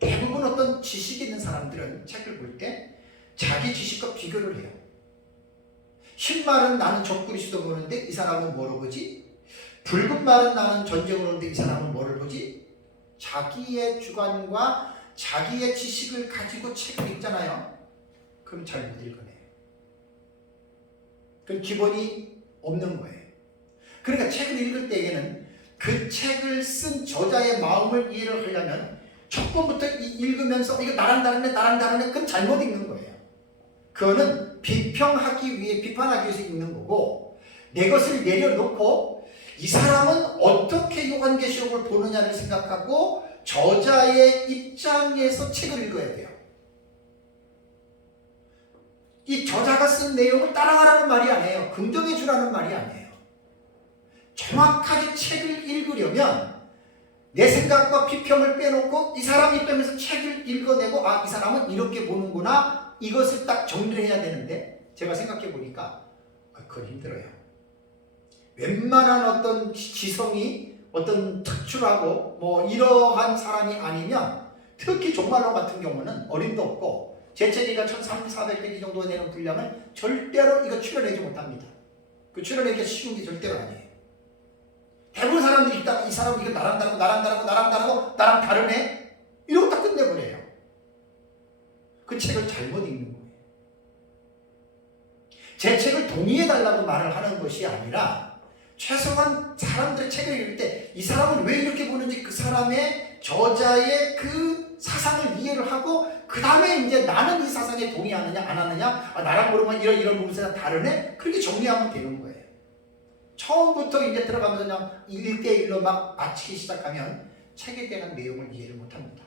대부분 어떤 지식이 있는 사람들은 책을 볼 때 자기 지식과 비교를 해요. 흰 말은 나는 적그리스도 보는데 이 사람은 뭐로 보지? 붉은 말은 나는 전쟁을 보는데 이 사람은 뭐를 보지? 자기의 주관과 자기의 지식을 가지고 책을 읽잖아요. 그럼 잘 못 읽어내요. 그럼 기본이 없는 거예요. 그러니까 책을 읽을 때에는 그 책을 쓴 저자의 마음을 이해를 하려면 첫 번부터 읽으면서 이거 나랑 다르네 그건 잘못 읽는 거예요. 그거는 비판하기 위해서 읽는 거고, 내 것을 내려놓고 이 사람은 어떻게 요한계시록을 보느냐를 생각하고 저자의 입장에서 책을 읽어야 돼요. 이 저자가 쓴 내용을 따라가라는 말이 아니에요. 긍정해 주라는 말이 아니에요. 정확하게 책을 읽으려면 내 생각과 비평을 빼놓고 이 사람 입장에서 책을 읽어내고 이 사람은 이렇게 보는구나, 이것을 딱 정리를 해야 되는데, 제가 생각해 보니까 그건 힘들어요. 웬만한 어떤 지성이 어떤 특출하고 뭐 이러한 사람이 아니면, 특히 종말론 같은 경우는 어림도 없고 제 책이가 1300페이지 정도 되는 분량을 절대로 이거 출연하지 못합니다. 그 출연하기가 쉬운 게 절대로 아니에요. 대부분 사람들이 읽다가 이 사람은 이거 나랑 다르네? 이러고 딱 끝내버려요. 그 책을 잘못 읽는 거예요. 제 책을 동의해달라고 말을 하는 것이 아니라, 최소한 사람들의 책을 읽을 때 이 사람은 왜 이렇게 보는지 그 사람의 저자의 그 사상을 이해를 하고, 그 다음에 이제 나는 이 사상에 동의하느냐 안 하느냐, 나랑 모르면 이런 부분에서 다르네? 그렇게 정리하면 되는 거예요. 처음부터 이제 들어가면서 그냥 1대1로 막 맞히기 시작하면 책에 대한 내용을 이해를 못합니다.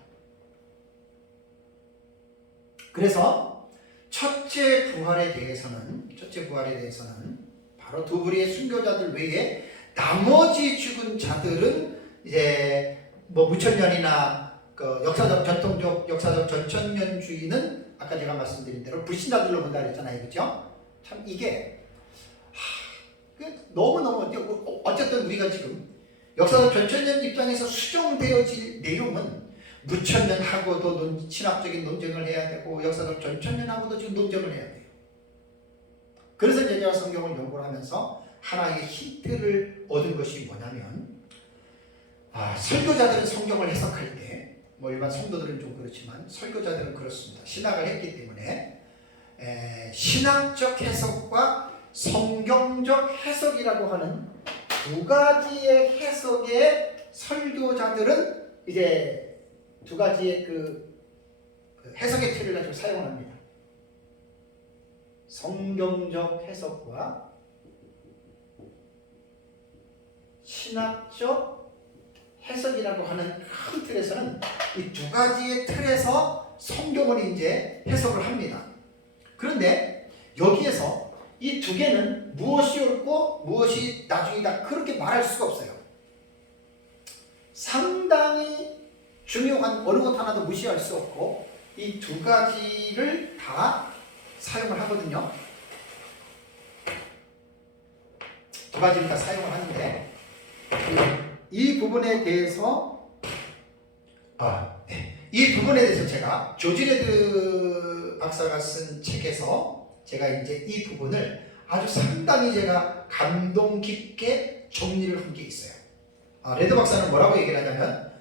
그래서 첫째 부활에 대해서는 바로 두 부류의 순교자들 외에 나머지 죽은 자들은 이제 뭐 무천년이나 그 역사적 전천년주의는 아까 제가 말씀드린 대로 불신자들로 본다 그랬잖아요. 그죠? 참 이게 너무너무, 어쨌든 우리가 지금 역사적 전천년 입장에서 수정되어질 내용은 무천년하고도 신학적인 논쟁을 해야 되고 역사적 전천년하고도 지금 논쟁을 해야 돼요. 그래서 제가 성경을 연구를 하면서 하나의 힌트를 얻은 것이 뭐냐면, 설교자들은 성경을 해석할 때, 뭐 일반 성도들은 좀 그렇지만 설교자들은 그렇습니다. 신학을 했기 때문에 신학적 해석과 성경적 해석이라고 하는 두 가지의 해석의 설교자들은 이제 두 가지의 그 해석의 틀을 가지고 사용합니다. 성경적 해석과 신학적 해석이라고 하는 큰 틀에서는 이 두 가지의 틀에서 성경을 이제 해석을 합니다. 그런데 여기에서 이 두 개는 무엇이 옳고 무엇이 나중이다 그렇게 말할 수가 없어요. 상당히 중요한 어느 것 하나도 무시할 수 없고 이 두 가지를 다 사용을 하거든요. 두 가지를 다 사용을 하는데 이 부분에 대해서 이 부분에 대해서 제가 조지 레드 박사가 쓴 책에서 제가 이제 이 부분을 아주 상당히 제가 감동 깊게 정리를 한 게 있어요. 레드 박사는 뭐라고 얘기를 하냐면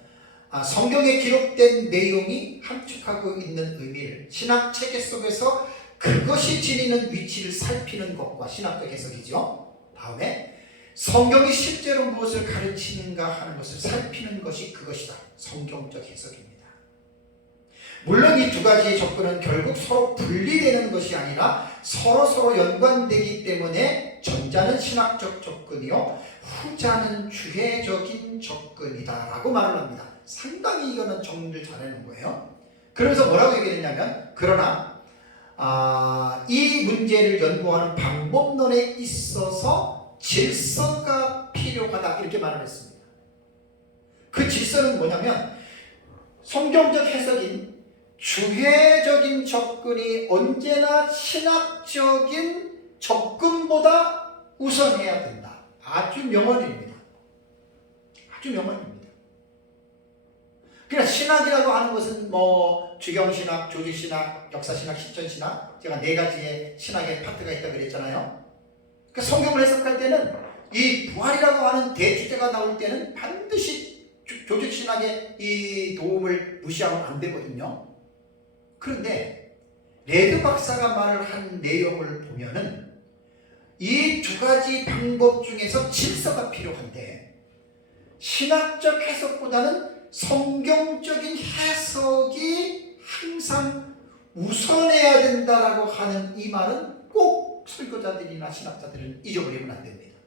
성경에 기록된 내용이 함축하고 있는 의미를 신학 체계 속에서 그것이 지니는 위치를 살피는 것과 신학적 해석이죠. 다음에 성경이 실제로 무엇을 가르치는가 하는 것을 살피는 것이 그것이다. 성경적 해석입니다. 물론 이 두 가지 접근은 결국 서로 분리되는 것이 아니라 서로 연관되기 때문에 전자는 신학적 접근이요 후자는 주혜적인 접근이다라고 말을 합니다. 상당히 이거는 정리를 잘해놓은 거예요. 그러면서 뭐라고 얘기했냐면 그러나 이 문제를 연구하는 방법론에 있어서 질서가 필요하다 이렇게 말을 했습니다. 그 질서는 뭐냐면 성경적 해석인 주혜적인 접근이 언제나 신학적인 접근보다 우선해야 된다. 아주 명언입니다. 아주 명언입니다. 그러니까 신학이라고 하는 것은 뭐 주경신학, 조직신학, 역사신학, 실전신학 제가 네 가지의 신학의 파트가 있다고 그랬잖아요. 그러니까 성경을 해석할 때는 이 부활이라고 하는 대주제가 나올 때는 반드시 조직신학의 이 도움을 무시하면 안 되거든요. 그런데 레드 박사가 말을 한 내용을 보면은 이 두 가지 방법 중에서 질서가 필요한데 신학적 해석보다는 성경적인 해석이 항상 우선해야 된다라고 하는 이 말은 꼭 설교자들이나 신학자들은 잊어버리면 안 됩니다.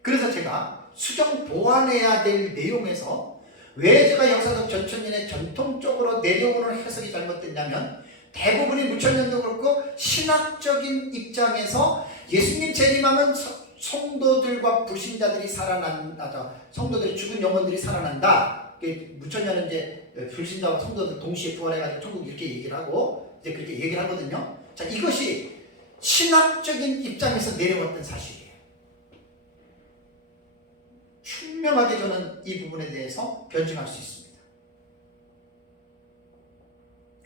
그래서 제가 수정 보완해야 될 내용에서 왜 제가 역사적 전천년에 전통적으로 내려오는 해석이 잘못됐냐면 대부분이 무천년도 그렇고 신학적인 입장에서 예수님 재림하면 성도들과 불신자들이 살아난다. 성도들이 죽은 영혼들이 살아난다. 무천년은 이제 불신자와 성도들 동시에 부활해가지고 천국 이렇게 얘기를 하고 이제 그렇게 얘기를 하거든요. 자, 이것이 신학적인 입장에서 내려왔던 사실이에요. 분명하게 저는 이 부분에 대해서 변증할 수 있습니다.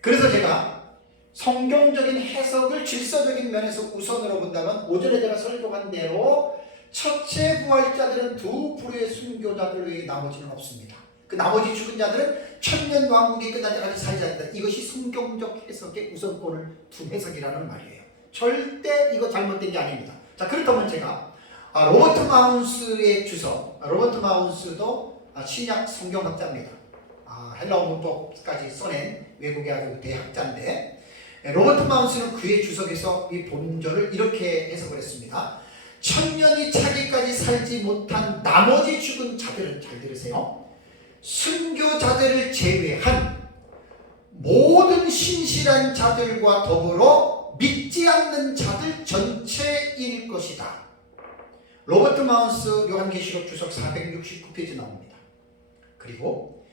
그래서 제가 성경적인 해석을 질서적인 면에서 우선으로 본다면 오전에 제가 설교한 대로 첫째 부활자들은 두 부류의 순교자들 외에 나머지는 없습니다. 그 나머지 죽은 자들은 천년 왕국이 끝날 때까지 살지 않는다. 이것이 성경적 해석의 우선권을 둔 해석이라는 말이에요. 절대 이거 잘못된 게 아닙니다. 자, 그렇다면 제가 로버트 마운스의 주석, 로버트 마운스도 신약 성경학자입니다. 헬라어 문법까지 써낸 외국의 아주 대학자인데 로버트 마운스는 그의 주석에서 이 본절을 이렇게 해석을 했습니다. 천년이 차기까지 살지 못한 나머지 죽은 자들은, 잘 들으세요, 순교자들을 제외한 모든 신실한 자들과 더불어 믿지 않는 자들 전체일 것이다. 로버트 마운스 요한계시록 주석 469페이지 나옵니다. 그리고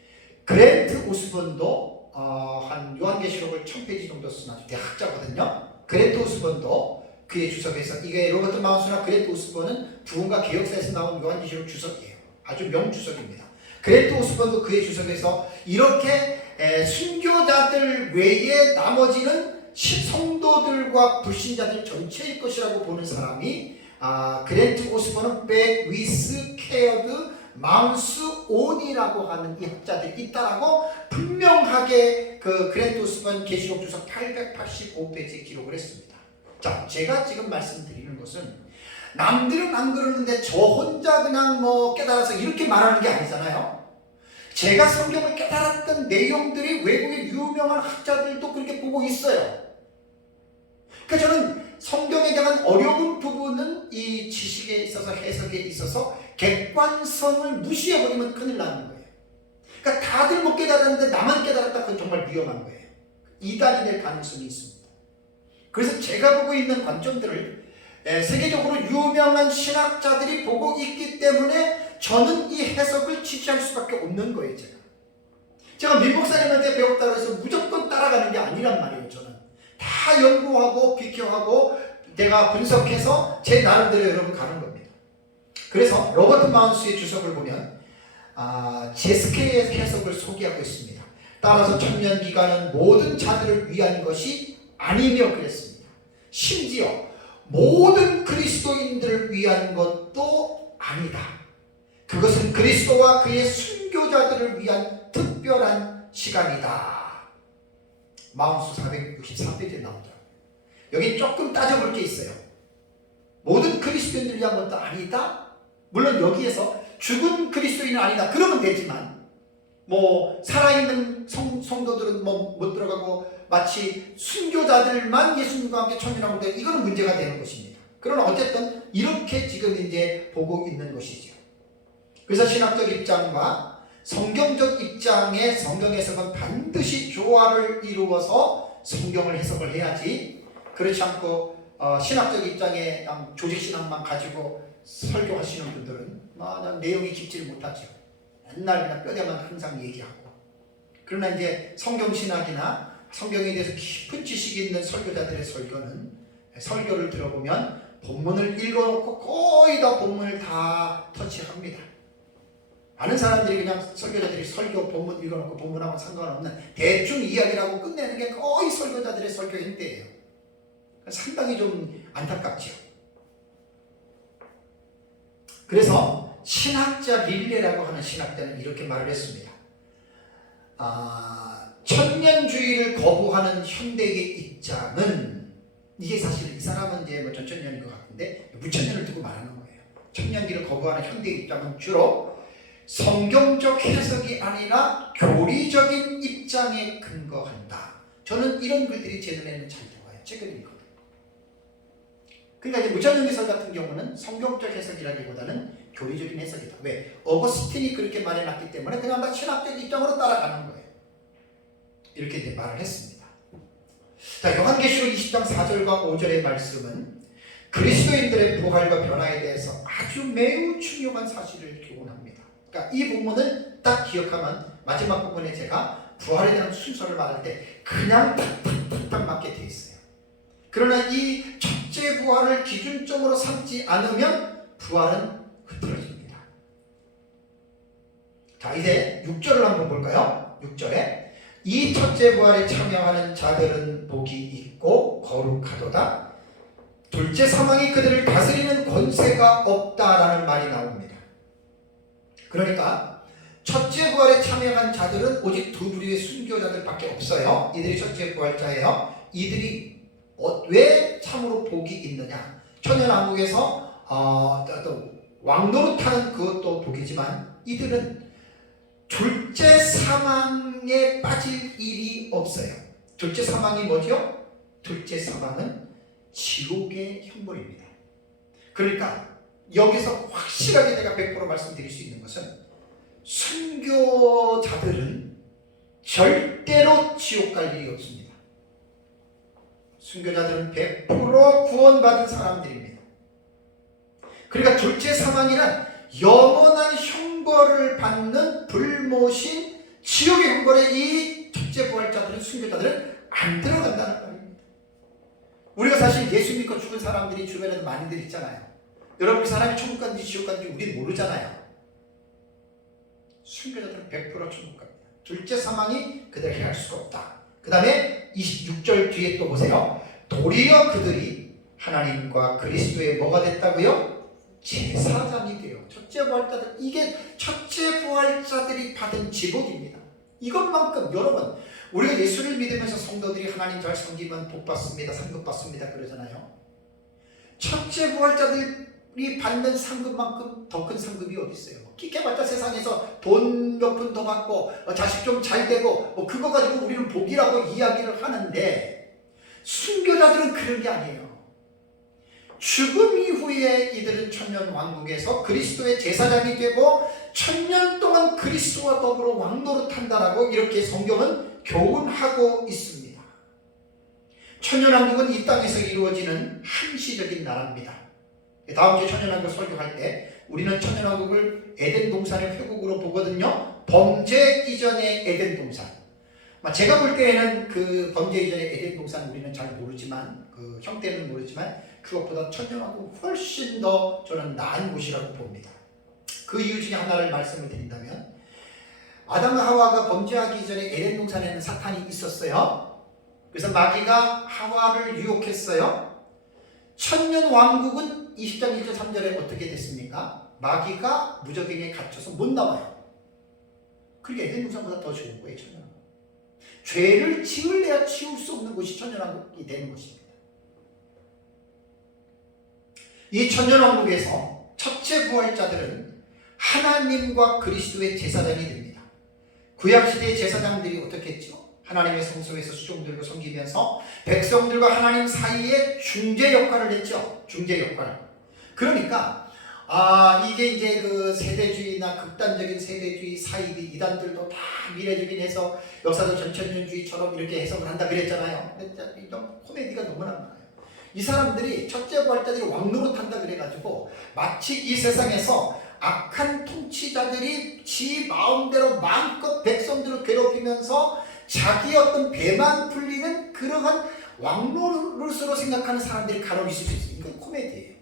그랜트 오스본도 한 요한계시록을 1000페이지 정도 쓴 아주 대학자거든요. 그랜트 오스본도 그의 주석에서, 이게 로버트 마운스나 그랜트 오스본은 부흥과 개혁사에서 나온 요한계시록 주석이에요. 아주 명주석입니다. 그랜트 오스본도 그의 주석에서 이렇게 순교자들 외에 나머지는 성도들과 불신자들 전체일 것이라고 보는 사람이 그랜트 오스본은 백 위스 케어드 마운스 온이라고 하는 이 학자들이 있다라고 분명하게 그 그랜트 오스본 계시록 주석 885페이지에 기록을 했습니다. 자, 제가 지금 말씀드리는 것은 남들은 안 그러는데 저 혼자 그냥 뭐 깨달아서 이렇게 말하는 게 아니잖아요. 제가 성경을 깨달았던 내용들이 외국의 유명한 학자들도 그렇게 보고 있어요. 그러니까 저는 성경에 대한 어려운 부분은 이 지식에 있어서 해석에 있어서 객관성을 무시해버리면 큰일 나는 거예요. 그러니까 다들 못 깨달았는데 나만 깨달았다, 그건 정말 위험한 거예요. 이단이 될 가능성이 있습니다. 그래서 제가 보고 있는 관점들을 세계적으로 유명한 신학자들이 보고 있기 때문에 저는 이 해석을 지지할 수밖에 없는 거예요. 제가 민 목사님한테 배웠다고 해서 무조건 따라가는 게 아니란 말이에요. 저는 다 연구하고 비교하고 내가 분석해서 제 나름대로 여러분 가는 겁니다. 그래서 로버트 마운스의 주석을 보면 제스케의 해석을 소개하고 있습니다. 따라서 천년 기간은 모든 자들을 위한 것이 아니며 그랬습니다. 심지어 모든 그리스도인들을 위한 것도 아니다. 그것은 그리스도와 그의 순교자들을 위한 특별한 시간이다. 마운스 464페이지에 나오더라고요. 여기 조금 따져볼 게 있어요. 모든 그리스도인들을 위한 것도 아니다. 물론 여기에서 죽은 그리스도인은 아니다 그러면 되지만 뭐 살아있는 성도들은 뭐 못 들어가고 마치 순교자들만 예수님과 함께 천년왕국에 이거는 문제가 되는 것입니다. 그러나 어쨌든 이렇게 지금 이제 보고 있는 것이죠. 그래서 신학적 입장과 성경적 입장의 성경 해석은 반드시 조화를 이루어서 성경을 해석을 해야지, 그렇지 않고 신학적 입장의 조직신학만 가지고 설교하시는 분들은 내용이 깊지를 못하죠. 맨날 그냥 뼈대만 항상 얘기하고. 그러나 이제 성경신학이나 성경에 대해서 깊은 지식이 있는 설교자들의 설교를 들어보면 본문을 읽어놓고 거의 다 본문을 다 터치합니다. 많은 사람들이 그냥 설교자들이 설교 본문 읽어놓고 본문하고 상관없는 대충 이야기를 하고 끝내는 게 거의 설교자들의 설교 행태예요. 상당히 좀 안타깝죠. 그래서 신학자 릴레라고 하는 신학자는 이렇게 말을 했습니다. 천년주의를 거부하는 현대의 입장은, 이게 사실 이 사람은 이제 뭐 전천년인 것 같은데 무천년을 두고 말하는 거예요. 천년기를 거부하는 현대의 입장은 주로 성경적 해석이 아니라 교리적인 입장에 근거한다. 저는 이런 글들이 제 눈에는 잘 들어와요. 최근에 읽거든요. 그러니까 이제 무천년기설 같은 경우는 성경적 해석이라기보다는 교리적인 해석이다. 왜? 어거스틴이 그렇게 말해놨기 때문에 그냥 다 신학적 입장으로 따라가는 거예요. 이렇게 이제 말을 했습니다. 자, 요한계시록 20장 4절과 5절의 말씀은 그리스도인들의 부활과 변화에 대해서 아주 매우 중요한 사실을 교훈합니다. 그러니까 이 부분을 딱 기억하면 마지막 부분에 제가 부활에 대한 순서를 말할 때 그냥 탁탁탁탁 맞게 돼 있어요. 그러나 이 첫째 부활을 기준점으로 삼지 않으면 부활은 흐트러집니다. 자, 이제 6절을 한번 볼까요? 6절에 이 첫째 부활에 참여하는 자들은 복이 있고 거룩하도다. 둘째 사망이 그들을 다스리는 권세가 없다라는 말이 나옵니다. 그러니까 첫째 부활에 참여한 자들은 오직 두 부류의 순교자들밖에 없어요. 이들이 첫째 부활자예요. 이들이 왜 참으로 복이 있느냐? 천년왕국에서 또 왕노릇하는 그것도 복이지만 이들은 둘째 사망에 빠질 일이 없어요. 둘째 사망이 뭐죠? 둘째 사망은 지옥의 형벌입니다. 그러니까 여기서 확실하게 내가 100% 말씀드릴 수 있는 것은 순교자들은 절대로 지옥 갈 일이 없습니다. 순교자들은 100% 구원받은 사람들입니다. 그러니까 둘째 사망이란 영원한 형벌을 받는 불모신 지옥의 형벌에 이 첫째 부활자들은, 순교자들은 안 들어간다는 말입니다. 우리가 사실 예수 믿고 죽은 사람들이 주변에도 많이들 있잖아요. 여러분, 그 사람이 천국 간지 지옥 간지 우리는 모르잖아요. 순교자들은 100% 천국 갑니다. 둘째 사망이 그들을 해할 수가 없다. 그 다음에 26절 뒤에 또 보세요. 도리어 그들이 하나님과 그리스도의 뭐가 됐다고요? 제사장이 돼요. 첫째 부활자들, 이게 첫째 부활자들이 받은 제복입니다. 이것만큼 여러분, 우리가 예수를 믿으면서 성도들이 하나님 잘 섬기면 복 받습니다, 상급 받습니다 그러잖아요. 첫째 부활자들이 받는 상급만큼 더 큰 상급이 어디 있어요? 끼케봤자 세상에서 돈 몇 푼 더 받고 자식 좀 잘 되고 그거 가지고 우리는 복이라고 이야기를 하는데, 순교자들은 그런 게 아니에요. 죽음 이후에 이들은 천년 왕국에서 그리스도의 제사장이 되고 천년 동안 그리스도와 더불어 왕노릇한다라고 이렇게 성경은 교훈하고 있습니다. 천년 왕국은 이 땅에서 이루어지는 한시적인 나라입니다. 다음 주에 천년 왕국 설교할 때 우리는 천년 왕국을 에덴 동산의 회국으로 보거든요. 범죄 이전의 에덴 동산. 제가 볼 때에는 그 범죄 이전의 에덴 동산 우리는 잘 모르지만, 그 형태는 모르지만 그것보다 천년왕국 훨씬 더 저는 나은 곳이라고 봅니다. 그 이유 중에 하나를 말씀을 드린다면, 아담과 하와가 범죄하기 전에 에덴 동산에는 사탄이 있었어요. 그래서 마귀가 하와를 유혹했어요. 천년왕국은 20장 1절 3절에 어떻게 됐습니까? 마귀가 무적행에 갇혀서 못 나와요. 그게 에덴 동산보다 더 좋은 거예요. 천년왕국. 죄를 지을래야 지울 수 없는 것이 천년왕국이 되는 것입니다. 이 천년왕국에서 첫째 부활자들은 하나님과 그리스도의 제사장이 됩니다. 구약시대의 제사장들이 어떻게 했죠? 하나님의 성소에서 수종 들고 섬기면서 백성들과 하나님 사이에 중재 역할을 했죠. 중재 역할. 그러니까 이게 이제 그 세대주의나 극단적인 세대주의 사이비 이단들도 다 미래적인 해석, 역사도 전천년주의처럼 이렇게 해석을 한다 그랬잖아요. 근데 이런 코미디가 너무나 많아요. 이 사람들이 첫째 부활자들이 왕노릇한다 그래가지고 마치 이 세상에서 악한 통치자들이 지 마음대로 마음껏 백성들을 괴롭히면서 자기 어떤 배만 풀리는 그러한 왕노릇으로 생각하는 사람들이 간혹 있을 수 있어요. 이건 코미디예요.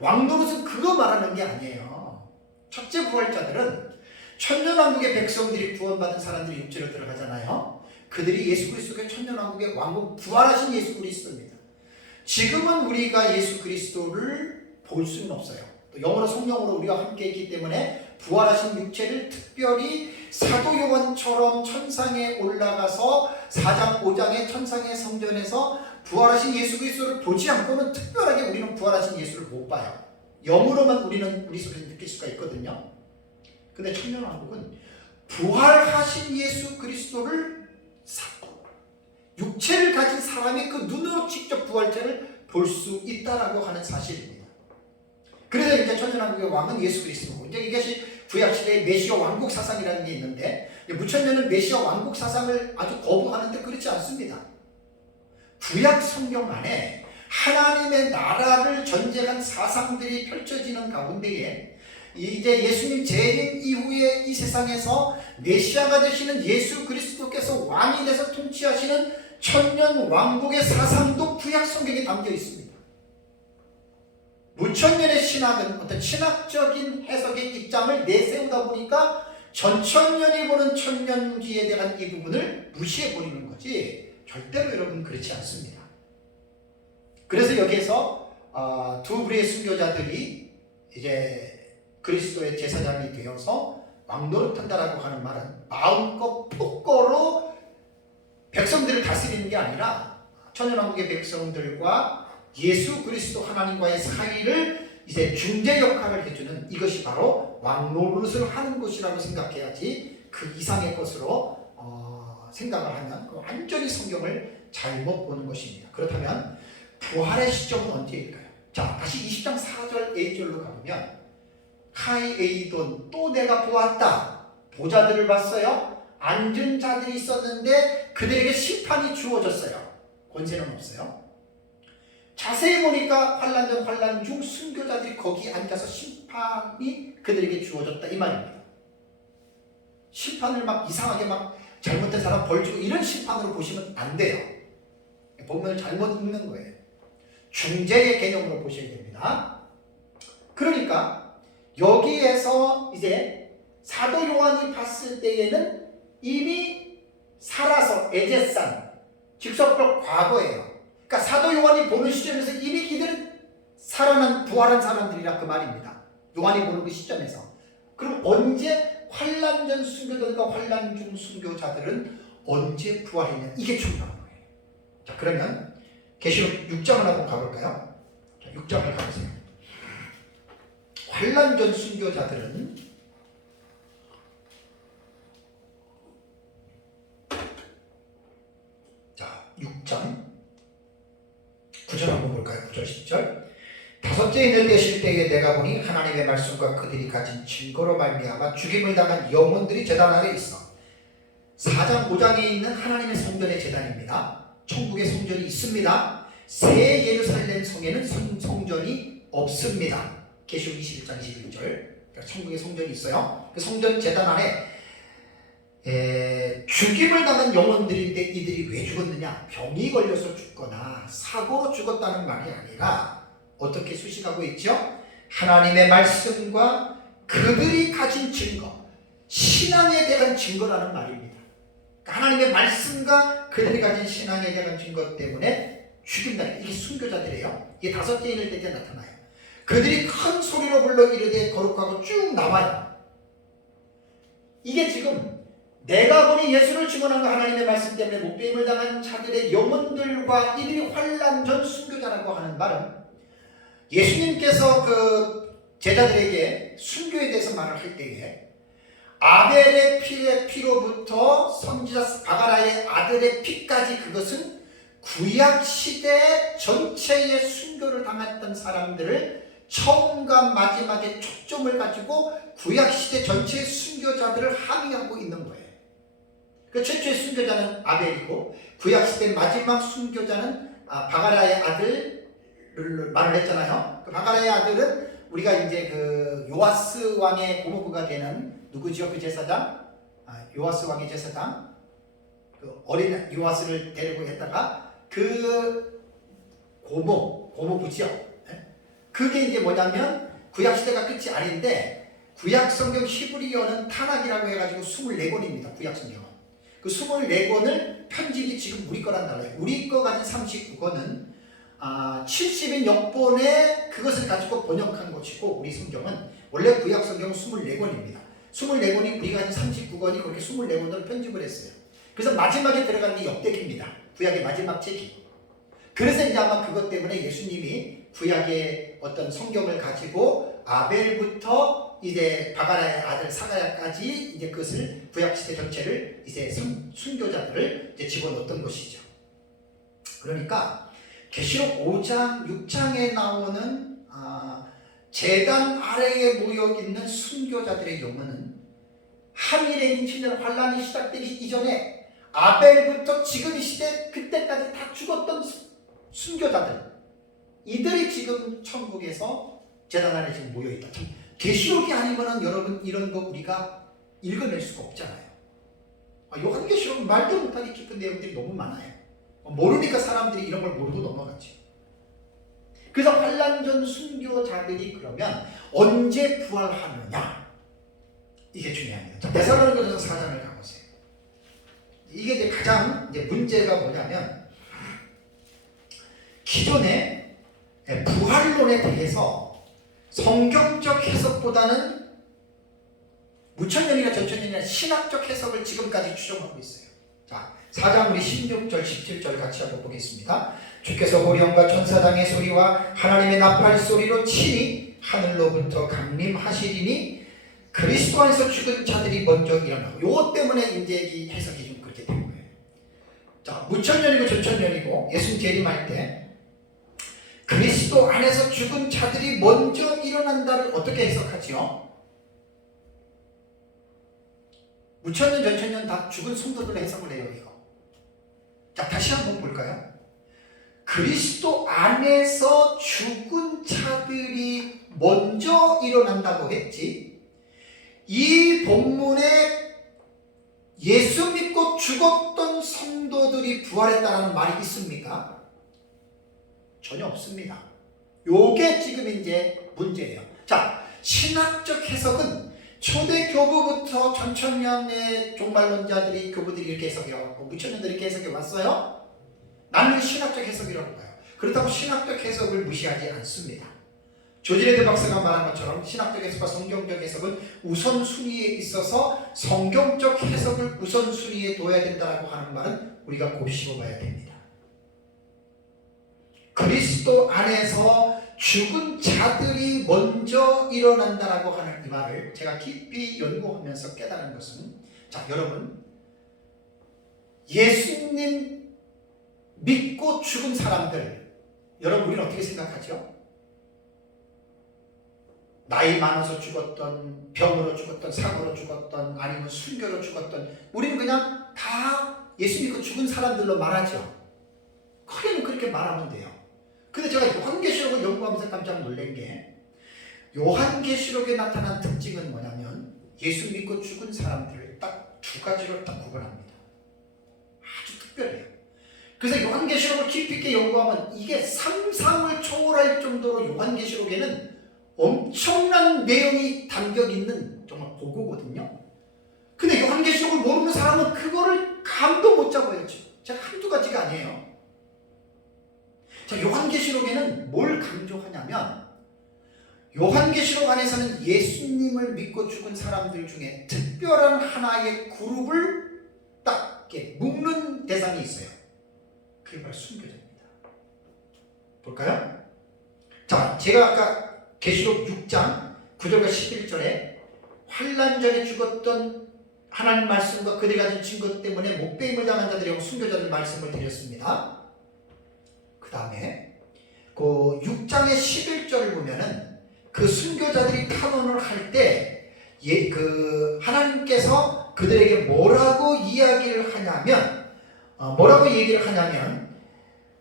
왕노릇은 그거 말하는 게 아니에요. 첫째 부활자들은 천년왕국의 백성들이 구원받은 사람들이 육체로 들어가잖아요. 그들이 예수 그리스도의 천년왕국의 왕국 부활하신 예수 그리스도입니다. 지금은 우리가 예수 그리스도를 볼 수는 없어요. 또 영으로 성령으로 우리가 함께 있기 때문에 부활하신 육체를 특별히 사도 요한처럼 천상에 올라가서 4장 5장의 천상의 성전에서 부활하신 예수 그리스도를 보지 않고는 특별하게 우리는 부활하신 예수를 못 봐요. 영으로만 우리 속에서 느낄 수가 있거든요. 근데 천년왕국은 부활하신 예수 그리스도를 육체를 가진 사람이 그 눈으로 직접 부활체를 볼 수 있다라고 하는 사실입니다. 그래서 이제 천년왕국의 왕은 예수 그리스도고, 이제 이것이 구약시대의 메시아 왕국 사상이라는 게 있는데, 무천년은 메시아 왕국 사상을 아주 거부하는데 그렇지 않습니다. 구약 성경 안에 하나님의 나라를 전제한 사상들이 펼쳐지는 가운데에 이제 예수님 재림 이후에 이 세상에서 메시아가 되시는 예수 그리스도께서 왕이 돼서 통치하시는 천년 왕국의 사상도 구약 성경에 담겨 있습니다. 무천년의 신학은 어떤 신학적인 해석의 입장을 내세우다 보니까 전천년이 보는 천년기에 대한 이 부분을 무시해버리는 거지, 절대로 여러분 그렇지 않습니다. 그래서 여기에서 두 부류의 순교자들이 이제 그리스도의 제사장이 되어서 왕노릇한다라고 하는 말은 마음껏 폭거로 백성들을 다스리는 게 아니라 천년왕국의 백성들과 예수 그리스도 하나님과의 사이를 이제 중재 역할을 해주는, 이것이 바로 왕노릇을 하는 것이라고 생각해야지 그 이상의 것으로 생각을 하면 완전히 성경을 잘못 보는 것입니다. 그렇다면 부활의 시점은 언제일까요? 자, 다시 20장 4절 A절로 가보면 카이 에이돈 또 내가 보았다. 보자들을 봤어요. 앉은 자들이 있었는데 그들에게 심판이 주어졌어요. 권세는 없어요. 자세히 보니까 환난 전 환난 중 순교자들이 거기 앉아서 심판이 그들에게 주어졌다 이 말입니다. 심판을 막 이상하게 막 잘못된 사람 벌 주고 이런 심판으로 보시면 안 돼요. 본문을 잘못 읽는 거예요. 중재의 개념으로 보셔야 됩니다. 그러니까 여기에서 이제 사도 요한이 봤을 때에는 이미 살아서 에제산, 직접적 과거예요. 그러니까 사도 요한이 보는 시점에서 이미 이들은 살아난 부활한 사람들이라 그 말입니다. 요한이 보는 그 시점에서. 그럼 언제 환난 전 순교자들과 환난 중 순교자들은 언제 부활했냐, 이게 중요한 거예요. 자, 그러면 계시록 6장을 한번 가볼까요? 자, 6장을 가보세요. 환난 전 순교자들은 자, 6장 9절 한번 볼까요? 9절 10절. 다섯째 인을 되실 때에 내가 보니 하나님의 말씀과 그들이 가진 증거로 말미암아 죽임을 당한 영혼들이 제단 아래 있어. 4장 5장에 있는 하나님의 성전의 제단입니다. 천국의 성전이 있습니다. 새 예루살렘 성에는 성전이 없습니다. 계시록 21장 21절. 그러니까 천국의 성전이 있어요. 그 성전 제단 안에 죽임을 당한 영혼들인데 이들이 왜 죽었느냐? 병이 걸려서 죽거나 사고로 죽었다는 말이 아니라 어떻게 수식하고 있죠? 하나님의 말씀과 그들이 가진 증거, 신앙에 대한 증거라는 말입니다. 그러니까 하나님의 말씀과 그들이 가진 신앙에 대한 증거 때문에 죽임당해. 이게 순교자들이에요. 이게 다섯째 인을 때 나타나요. 그들이 큰 소리로 불러 이르되 거룩하고 쭉 나와요. 이게 지금 내가 보니 예수를 증언한 그 하나님의 말씀 때문에 못배임을 당한 자들의 영혼들과 이들이 환난 전 순교자라고 하는 말은 예수님께서 그 제자들에게 순교에 대해서 말을 할 때에 아벨의 피로부터 선지자 바가라의 아들의 피까지, 그것은 구약시대 전체의 순교를 당했던 사람들을 처음과 마지막에 초점을 가지고 구약시대 전체의 순교자들을 함의하고 있는 거예요. 그 최초의 순교자는 아벨이고 구약시대 마지막 순교자는 바가라의 아들을 말을 했잖아요. 그 바가라의 아들은 우리가 이제 그 요아스 왕의 고모부가 되는 누구죠? 그 제사장? 요아스 왕의 제사장. 그 어린 요아스를 데리고 했다가 그 고모부지요. 그게 이제 뭐냐면 구약시대가 끝이 아닌데 구약성경 히브리어는 타낙이라고 해가지고 24권입니다. 구약성경은. 그 24권을 편집이 지금 우리 거랑 달라요. 우리 거 가진 39권은 70인 역본에 그것을 가지고 번역한 것이고, 우리 성경은 원래 구약성경은 24권입니다. 24권이 우리가 가진 39권이 그렇게 24권으로 편집을 했어요. 그래서 마지막에 들어간 게 역대기입니다. 구약의 마지막 책이. 그래서 이제 아마 그것 때문에 예수님이 구약의 어떤 성경을 가지고 아벨부터 이제 바가라의 아들 사가랴까지 이제 그것을 구약시대 전체를 이제 순교자들을 이제 집어넣었던 것이죠. 그러니까 계시록 5장, 6장에 나오는 제단 아래에 모여 있는 순교자들의 영혼은 하늘의 인친절 환란이 시작되기 이전에 아벨부터 지금 이 시대 그때까지 다 죽었던 순교자들, 이들이 지금 천국에서 제단 아래 지금 모여 있다. 계시록이 아니면은 여러분 이런 거 우리가 읽어낼 수가 없잖아요. 요한계시록은 말도 못하게 깊은 내용들이 너무 많아요. 모르니까 사람들이 이런 걸 모르고 넘어갔지. 그래서 환란전 순교자들이 그러면 언제 부활하느냐, 이게 중요합니다. 데살로니가서 4장을 가보세요. 이게 이제 가장 이제 문제가 뭐냐면 기존의 부활론에 대해서 성경적 해석보다는 무천년이나 전천년이나 신학적 해석을 지금까지 추정하고 있어요. 자, 4장 우리 16절 17절 같이 한번 보겠습니다. 주께서 호령과 천사장의 소리와 하나님의 나팔 소리로 친히 하늘로부터 강림하시리니 그리스도 안에서 죽은 자들이 먼저 일어나고, 요것 때문에 이제 이 해석이 좀 그렇게 된 거예요. 자, 무천년이고 전천년이고 예수님 재림할 때 그리스도 안에서 죽은 자들이 먼저 일어난다를 어떻게 해석하지요? 무천년 전천년 다 죽은 성도들로 해석을 해요, 이거. 자, 다시 한번 볼까요? 그리스도 안에서 죽은 자들이 먼저 일어난다고 했지, 이 본문에 예수 믿고 죽었던 성도들이 부활했다는 말이 있습니까? 전혀 없습니다. 요게 지금 이제 문제예요. 자, 신학적 해석은 초대 교부부터 전천년의 종말론자들이 교부들이 이렇게 해석해요. 무천년들이 이렇게 해석해 왔어요. 나는 신학적 해석이라고 봐요. 그렇다고 신학적 해석을 무시하지 않습니다. 조지레드 박사가 말한 것처럼 신학적 해석과 성경적 해석은 우선순위에 있어서 성경적 해석을 우선순위에 둬야 된다고 하는 말은 우리가 곱씹어봐야 됩니다. 그리스도 안에서 죽은 자들이 먼저 일어난다라고 하는 이 말을 제가 깊이 연구하면서 깨달은 것은, 자, 여러분, 예수님 믿고 죽은 사람들, 여러분 우리는 어떻게 생각하죠? 나이 많아서 죽었던, 병으로 죽었던, 사고로 죽었던, 아니면 순교로 죽었던, 우리는 그냥 다 예수 믿고 죽은 사람들로 말하죠. 그냥 그렇게 말하면 돼요. 근데 제가 요한계시록을 연구하면서 깜짝 놀란 게, 요한계시록에 나타난 특징은 뭐냐면 예수 믿고 죽은 사람들을 딱 두 가지로 딱 구분합니다. 아주 특별해요. 그래서 요한계시록을 깊이 있게 연구하면 이게 상상을 초월할 정도로 요한계시록에는 엄청난 내용이 담겨 있는 정말 보고거든요. 근데 요한계시록을 모르는 사람은 그거를 감도 못 잡아요. 제가 한두 가지가 아니에요. 자, 요한계시록에는 뭘 강조하냐면, 요한계시록 안에서는 예수님을 믿고 죽은 사람들 중에 특별한 하나의 그룹을 딱 이렇게 묶는 대상이 있어요. 그게 바로 순교자입니다. 볼까요? 자, 제가 아까 계시록 6장 9절과 11절에 환난 전에 죽었던 하나님 말씀과 그들이 가진 증거 때문에 목배임을 당한 자들이고 순교자들 말씀을 드렸습니다. 그 다음에 그 6장의 11절을 보면은 그 순교자들이 탄원을 할 때 그 하나님께서 그들에게 뭐라고 이야기를 하냐면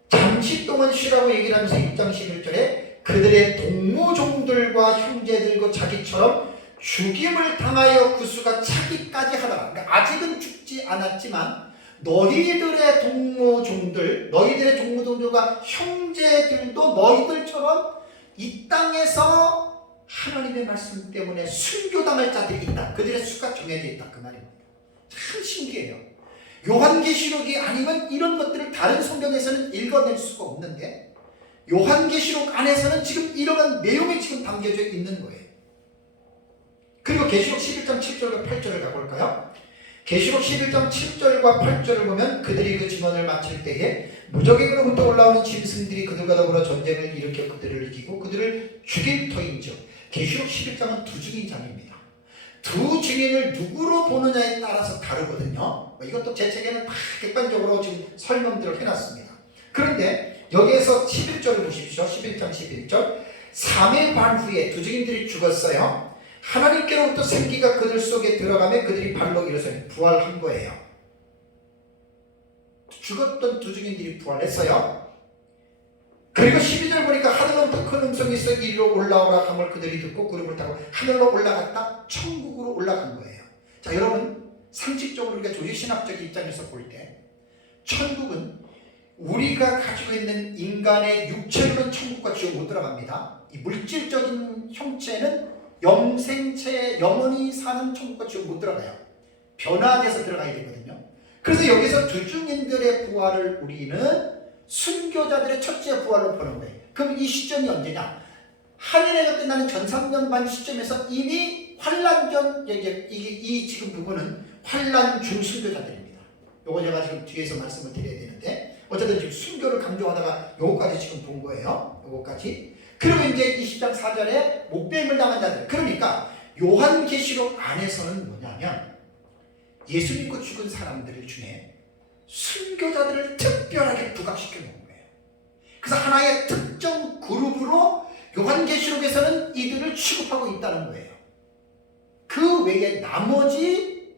잠시 동안 쉬라고 얘기를 하면서 6장 11절에 그들의 동무종들과 형제들과 자기처럼 죽임을 당하여 그 수가 차기까지 하더라. 그러니까 아직은 죽지 않았지만 너희들의 동무종들과 형제들도 너희들처럼 이 땅에서 하나님의 말씀 때문에 순교당할 자들이 있다. 그들의 수가 정해져 있다. 그 말입니다. 참 신기해요. 요한계시록이 아니면 이런 것들을 다른 성경에서는 읽어낼 수가 없는데 요한계시록 안에서는 지금 이러한 내용이 지금 담겨져 있는 거예요. 그리고 계시록 11장 7절과 8절을 가볼까요? 계시록 11장 7절과 8절을 보면 그들이 그 증언을 마칠 때에 무적에게로부터 올라오는 짐승들이 그들과 더불어 전쟁을 일으켜 그들을 이기고 그들을 죽일 터인즉 계시록 11장은 두 증인장입니다. 두 증인을 누구로 보느냐에 따라서 다르거든요. 이것도 제 책에는 다 객관적으로 지금 설명들을 해놨습니다. 그런데 여기에서 11절을 보십시오. 11장 11절 3일 반 후에 두 증인들이 죽었어요. 하나님께로부터 생기가 그들 속에 들어가며 그들이 발로 일어서니 부활한 거예요. 죽었던 두 증인들이 부활했어요. 그리고 12절 보니까 하늘로부터 큰 음성이 있어 이리로 올라오라 함을 그들이 듣고 구름을 타고 하늘로 올라갔다 천국으로 올라간 거예요. 자, 여러분 상식적으로 우리가 조지신학적 입장에서 볼 때 천국은 우리가 가지고 있는 인간의 육체로는 천국과 지옥 못 들어갑니다. 이 물질적인 형체는 영생체 영원히 사는 천국과 지옥 못 들어가요. 변화돼서 들어가야 되거든요. 그래서 여기서 두 증인들의 부활을 우리는 순교자들의 첫째 부활로 보는 거예요. 그럼 이 시점이 언제냐? 한일회가 끝나는 전 3년 반 시점에서 이미 환란 전 이 지금 부분은 환란 중 순교자들입니다. 요거 제가 지금 뒤에서 말씀을 드려야 되는데 어쨌든 지금 순교를 강조하다가 요거까지 지금 본 거예요. 요거까지. 그리고 이제 20장 4절에 목배임을 당한 자들. 그러니까 요한계시록 안에서는 뭐냐면 예수 믿고 죽은 사람들 중에 순교자들을 특별하게 부각시켜 놓은 거예요. 그래서 하나의 특정 그룹으로 요한계시록에서는 이들을 취급하고 있다는 거예요. 그 외에 나머지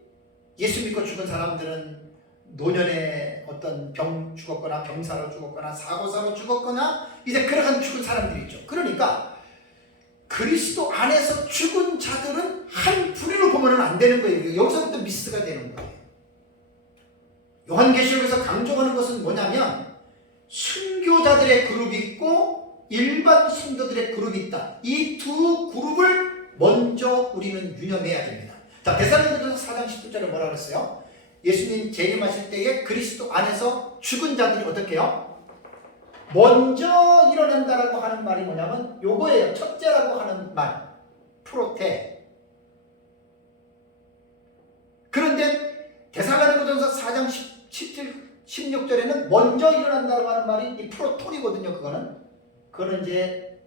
예수 믿고 죽은 사람들은 노년에 어떤 병 죽었거나 병사로 죽었거나 사고사로 죽었거나 이제 그러한 죽은 사람들이 있죠. 그러니까 그리스도 안에서 죽은 자들은 한 부류로 보면 안 되는 거예요. 여기서부터 미스가 되는 거예요. 요한계시록에서 강조하는 것은 뭐냐면 순교자들의 그룹이 있고 일반 성도들의 그룹이 있다. 이 두 그룹을 먼저 우리는 유념해야 됩니다. 자, 데살로니가서 4장 10절에 뭐라 그랬어요? 예수님 재림하실 때에 그리스도 안에서 죽은 자들이 어떻게 해요? 먼저 일어난다라고 하는 말이 뭐냐면 요거예요. 첫째라고 하는 말. 프로테. 그런데 데살로니가서 4장 16절에는 먼저 일어난다고 하는 말이 이 프로톤이거든요. 그거는 이제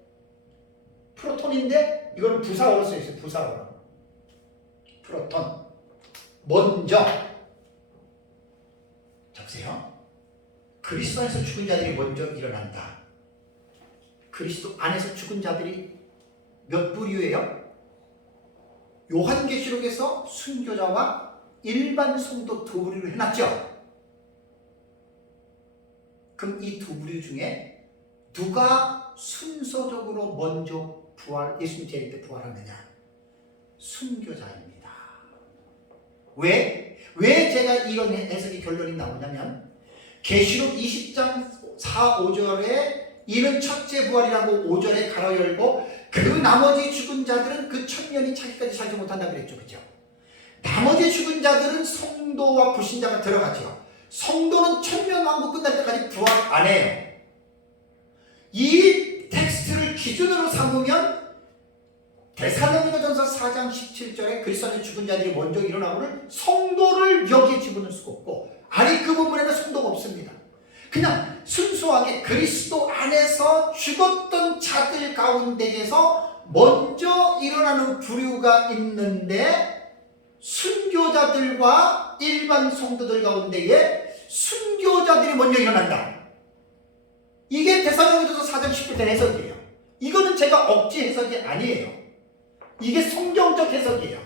프로톤인데 이거는 부사어로 써 있어요. 부사어로. 프로톤. 먼저. 잡으세요. 그리스도 안에서 죽은 자들이 먼저 일어난다. 그리스도 안에서 죽은 자들이 몇 부류예요? 요한계시록에서 순교자와 일반 성도 두 부류로 해놨죠. 그럼 이 두 부류 중에 누가 순서적으로 먼저 예수님 재림 때 부활하느냐? 순교자입니다. 왜 제가 이런 해석이 결론이 나오냐면 계시록 20장 4, 5절에 이는 첫째 부활이라고 5절에 가로 열고 그 나머지 죽은 자들은 그 천년이 차기까지 살지 못한다 그랬죠. 그죠? 나머지 죽은 자들은 성도와 불신자가 들어가죠. 성도는 천년왕국 끝날 때까지 부활 안 해요. 이 텍스트를 기준으로 삼으면 데살로니가전서 4장 17절에 그리스도 안에 죽은 자들이 먼저 일어나고를 성도를 여기에 집어넣을 수가 없고 아니 그 부분에는 성도가 없습니다. 그냥 순수하게 그리스도 안에서 죽었던 자들 가운데에서 먼저 일어나는 부류가 있는데 순교자들과 일반 성도들 가운데에 순교자들이 먼저 일어난다. 이게 데살로니가서 4장 10절 해석이에요. 이거는 제가 억지 해석이 아니에요. 이게 성경적 해석이에요.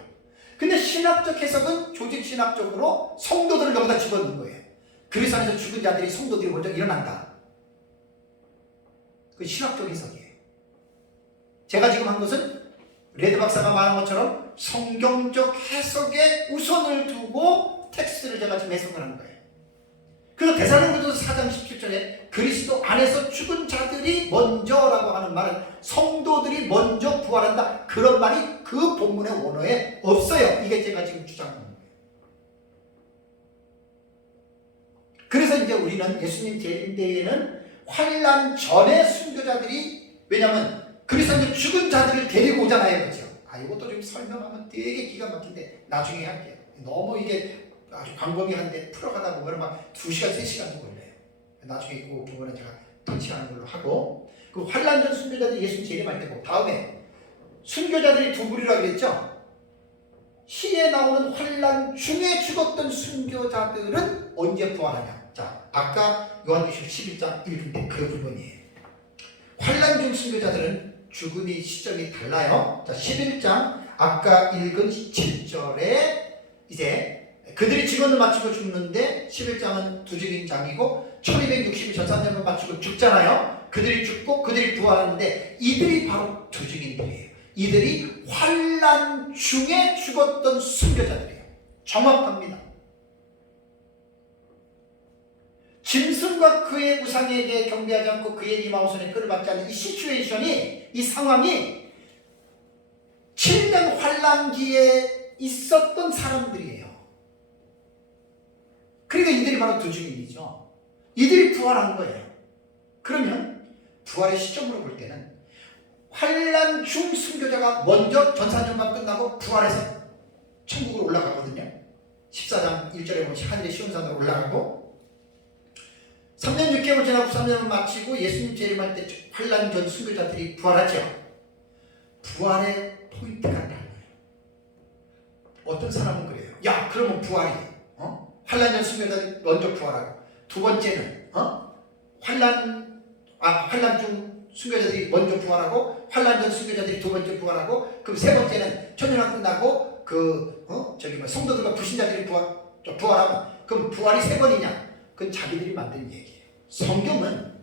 근데 신학적 해석은 조직 신학적으로 성도들을 여기다 집어넣은 거예요. 그리스도 안에서 죽은 자들이 성도들이 먼저 일어난다. 그 신학적 해석이에요. 제가 지금 한 것은 레드 박사가 말한 것처럼 성경적 해석에 우선을 두고 텍스트를 제가 지금 해석을 한 거예요. 그래서 데살로니가서 4장 17절에 그리스도 안에서 죽은 자들이 먼저라고 하는 말은 성도들이 먼저 부활한다. 그런 말이 그 본문의 원어에 없어요. 이게 제가 지금 주장하는 거예요. 그래서 이제 우리는 예수님 재림 때에는 환난 전에 순교자들이, 왜냐하면 그리스도 죽은 자들을 데리고 오잖아요. 그렇죠? 이것도 좀 설명하면 되게 기가 막힌데 나중에 할게요. 너무 이게 아주 광범위한데 풀어가다 보면 막 2시간, 3시간도 걸려요. 나중에 그 부분은 제가 통치하는 걸로 하고, 그 환난 전 순교자들이 예수님 재림할 때고, 다음에 순교자들이 두 부류라고 그랬죠? 시에 나오는 환난 중에 죽었던 순교자들은 언제 부활하냐? 자, 아까 요한계시록 11장 읽은 때 그 부분이에요. 환난 중 순교자들은 죽음이 시점이 달라요. 자, 11장 아까 읽은 7절에 이제 그들이 직원을 마치고 죽는데 11장은 두증인 장이고 1260일 전산년을 마치고 죽잖아요. 그들이 죽고 그들이 부활하는데 이들이 바로 두증인들이에요. 이들이 환난 중에 죽었던 순교자들이에요. 정확합니다. 짐승과 그의 우상에게 경배하지 않고 그의 이마우선에 끈을 받지 않는 이 시츄에이션이, 이 상황이 7년 환난기에 있었던 사람들이에요. 그러니까 이들이 바로 두증인이죠. 이들이 부활한 거예요. 그러면 부활의 시점으로 볼 때는 환난 중 순교자가 먼저 전사전만 끝나고 부활해서 천국으로 올라가거든요. 14장 1절에 보면 하늘의 시온산으로 올라가고, 3년 6개월 지나고 3년을 마치고 예수님 재림할 때 환난 전 순교자들이 부활하죠. 부활의 포인트가 달라요. 어떤 사람은 그래요. 야, 그러면 부활이 환난 전 순교자들이 먼저 부활하고, 두 번째는 환난 중 순교자들이 먼저 부활하고, 환난 전 순교자들이 두 번째 부활하고, 그럼 세 번째는 천년왕 끝나고 성도들과 불신자들이 부활하면 그럼 부활이 세 번이냐? 그건 자기들이 만든 얘기예요. 성경은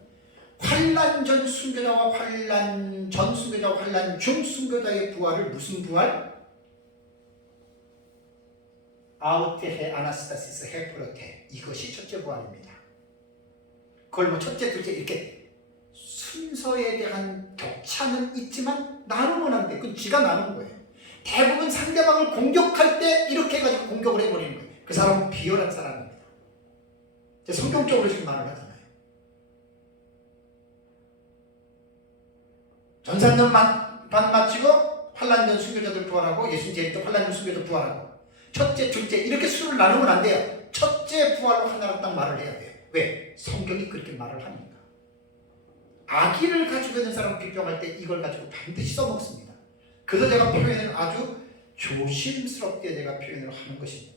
환난 전 순교자와 환난 전 순교자와 환난 중 순교자의 부활을 무슨 부활? 아우테헤 아나스타시스 헤프로테, 이것이 첫째 부활입니다. 그걸 뭐 첫째, 둘째 이렇게 순서에 대한 격차는 있지만 나누면 안 돼. 그건 지가 나눈 거예요. 대부분 상대방을 공격할 때 이렇게 해가지고 공격을 해버리는 거예요. 그 사람은 비열한 사람입니다. 성경적으로 지금 말을 하잖아요. 전산년 반 마치고 환난 전 순교자들 부활하고, 예수님 재림 때 환난 전 순교자 부활하고, 첫째, 둘째 이렇게 수를 나누면 안 돼요. 첫째 부활로 하나로 딱 말을 해야 돼요. 왜? 성경이 그렇게 말을 하니까. 아기를 가지고 있는 사람 비평할 때 이걸 가지고 반드시 써먹습니다. 그래서 제가 표현을 아주 조심스럽게 제가 표현을 하는 것입니다.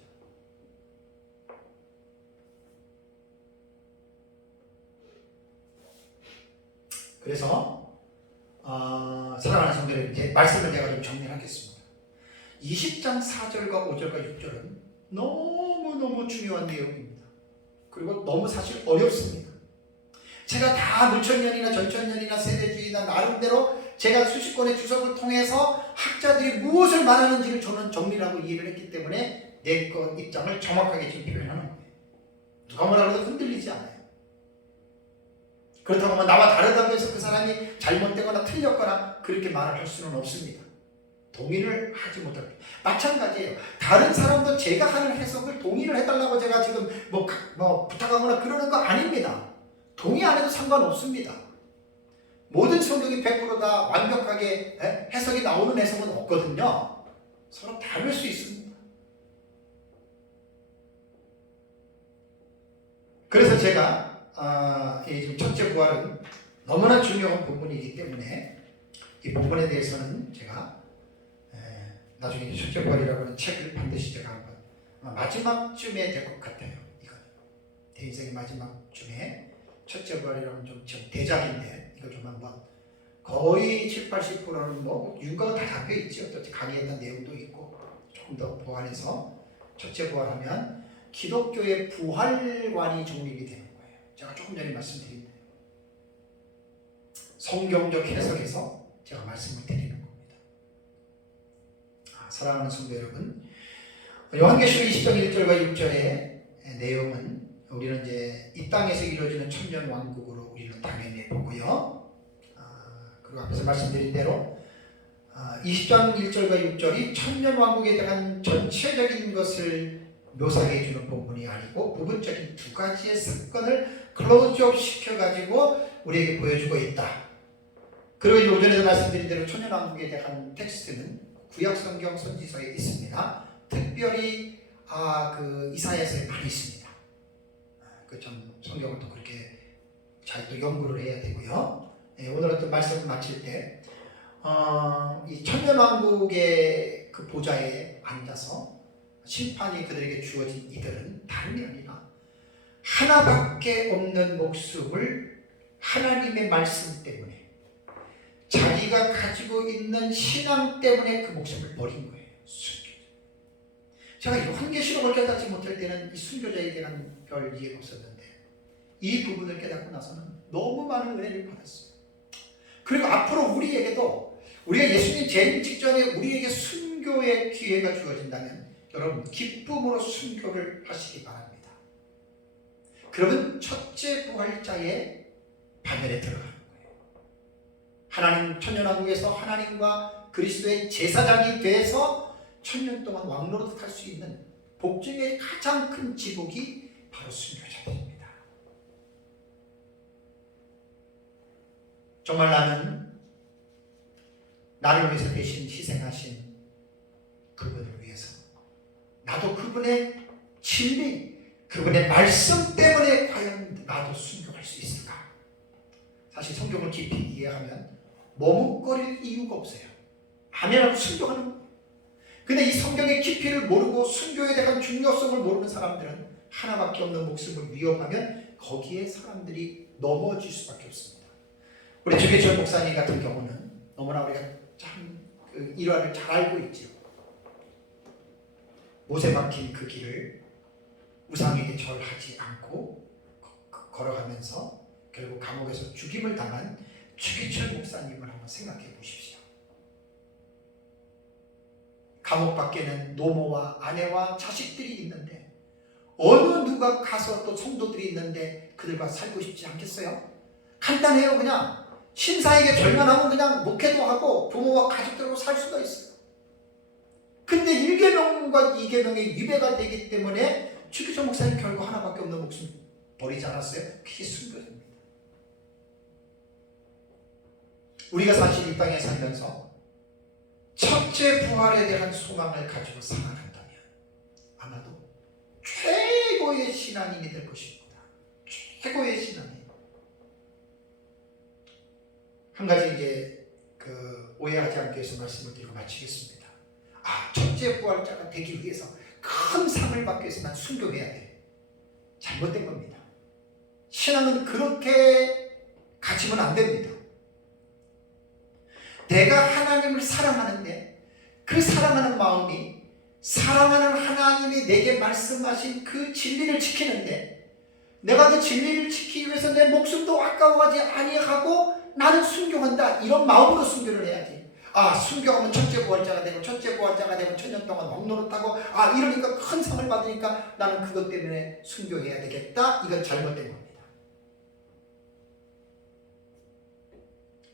그래서 사랑하는 성도들, 이제 말씀을 제가 좀 정리하겠습니다. 20장 4절과 5절과 6절은 너무너무 중요한 내용입니다. 그리고 너무 사실 어렵습니다. 제가 다 물천년이나 전천년이나 세대주의나 나름대로 제가 수십 권의 주석을 통해서 학자들이 무엇을 말하는지를 저는 정리하고 이해를 했기 때문에 내 것 입장을 정확하게 지금 표현하는 거예요. 누가 뭐라 해도 흔들리지 않아요. 그렇다고 나와 다르다고 해서 그 사람이 잘못되거나 틀렸거나 그렇게 말을 할 수는 없습니다. 동의를 하지 못합니다. 마찬가지예요. 다른 사람도 제가 하는 해석을 동의를 해달라고 제가 지금 뭐 부탁하거나 그러는 거 아닙니다. 동의 안 해도 상관없습니다. 모든 성경이 100%다 완벽하게 해석이 나오는 해석은 없거든요. 서로 다를 수 있습니다. 그래서 제가 지금 첫째 부활은 너무나 중요한 부분이기 때문에 이 부분에 대해서는 제가 나중에 첫째 부활이라고 하는 책을 반드시 제가 한번 마지막쯤에 될 것 같아요. 이건 내 인생의 마지막쯤에 첫째 부활이라는 좀 대작인데 이걸 좀 한번 거의 70~80%는 뭐 윤곽은 다 잡혀 있죠. 또 강의했던 내용도 있고 조금 더 보완해서 첫째 부활하면 기독교의 부활관이 정립이 되는 거예요. 제가 조금 전에 말씀드린 대로 성경적 해석에서 제가 말씀을 드리는 겁니다. 사랑하는 성도 여러분, 요한계시록 20장 1절과 6절의 내용은 우리는 이제 이 땅에서 이루어지는 천년 왕국으로 우리는 당연히 보고요. 그리고 앞에서 말씀드린 대로 20장 1절과 6절이 천년 왕국에 대한 전체적인 것을 묘사해 주는 본문이 아니고 부분적인 두 가지의 사건을 클로즈업 시켜가지고 우리에게 보여주고 있다. 그리고 오전에도 말씀드린 대로 천년 왕국에 대한 텍스트는 구약 성경 선지서에 있습니다. 특별히 그 이사야서에 많이 있습니다. 그 좀 성경을 또 그렇게 잘 또 연구를 해야 되고요. 오늘 또 말씀을 마칠 때 이 천년 왕국의 그 보좌에 앉아서 심판이 그들에게 주어진 이들은 다름이 아니라 하나밖에 없는 목숨을 하나님의 말씀 때문에 자기가 가지고 있는 신앙 때문에 그 목숨을 버린 거예요. 순교자. 제가 요한계시록을 깨닫지 못할 때는 이 순교자에 대한 별 이해가 없었는데 이 부분을 깨닫고 나서는 너무 많은 은혜를 받았어요. 그리고 앞으로 우리에게도 우리가 예수님 재림 직전에 우리에게 순교의 기회가 주어진다면 여러분 기쁨으로 순교를 하시기 바랍니다. 그러면 첫째 부활자의 반열에 들어가는 거예요. 하나님 천년왕국에서 하나님과 그리스도의 제사장이 돼서 천년 동안 왕노릇 할 수 있는 복중의 가장 큰 지복이 바로 순교자들입니다. 정말 나를 위해서 대신 희생하신 그분을 위해서 나도 그분의 진리, 그분의 말씀 때문에 과연 나도 순교할 수 있을까? 사실 성경을 깊이 이해하면 머뭇거릴 이유가 없어요. 아멘하고 순교하는 거예요. 근데 이 성경의 깊이를 모르고 순교에 대한 중요성을 모르는 사람들은 하나밖에 없는 목숨을 위협하면 거기에 사람들이 넘어질 수밖에 없습니다. 우리 주기철 목사님 같은 경우는 너무나 우리가 참 그 일화를 잘 알고 있죠. 못에 박힌 그 길을 우상에게 절하지 않고 걸어가면서 결국 감옥에서 죽임을 당한 주기철 목사님을 한번 생각해 보십시오. 감옥 밖에는 노모와 아내와 자식들이 있는데 어느 누가 가서 또 성도들이 있는데 그들과 살고 싶지 않겠어요? 간단해요. 그냥 신사에게 절만하면 그냥 목회도 하고 부모와 가족들하고 살 수가 있어요. 근데 1계명과 2계명의 위배가 되기 때문에 주기철 목사님 결국 하나밖에 없는 목숨 버리지 않았어요? 그게 순교입니다. 우리가 사실 이 땅에 살면서 첫째 부활에 대한 소망을 가지고 살아간다면 아마도 최고의 신앙인이 될 것입니다. 최고의 신앙인. 한 가지 이제 오해하지 않기 위해서 말씀을 드리고 마치겠습니다. 첫째 부활자가 되기 위해서 큰 상을 받기 위해서 난 순교해야 돼. 잘못된 겁니다. 신앙은 그렇게 가지면 안 됩니다. 내가 하나님을 사랑하는데 그 사랑하는 마음이 사랑하는 하나님이 내게 말씀하신 그 진리를 지키는데 내가 그 진리를 지키기 위해서 내 목숨도 아까워하지 아니하고 나는 순교한다. 이런 마음으로 순교를 해야지. 순교하면 첫째 부활자가 되고 첫째 부활자가 되면 천년 동안 왕노릇하고 이러니까 큰 상을 받으니까 나는 그것 때문에 순교해야 되겠다. 이건 잘못된 겁니다.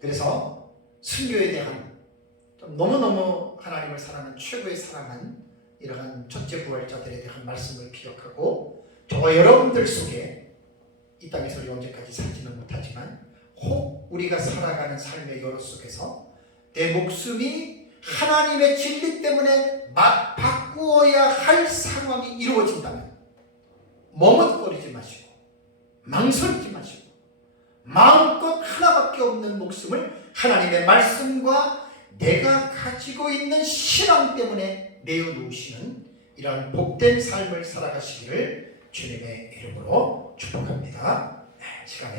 그래서 순교에 대한 너무너무 하나님을 사랑하는 최고의 사랑한 이러한 첫째 부활자들에 대한 말씀을 기억하고 저와 여러분들 속에 이 땅에서 우리 언제까지 살지는 못하지만 혹 우리가 살아가는 삶의 여로 속에서 내 목숨이 하나님의 진리 때문에 바꾸어야 할 상황이 이루어진다면 머뭇거리지 마시고 망설이지 마시고 마음껏 하나밖에 없는 목숨을 하나님의 말씀과 내가 가지고 있는 신앙 때문에 내어놓으시는 이러한 복된 삶을 살아가시기를 주님의 이름으로 축복합니다. 시간에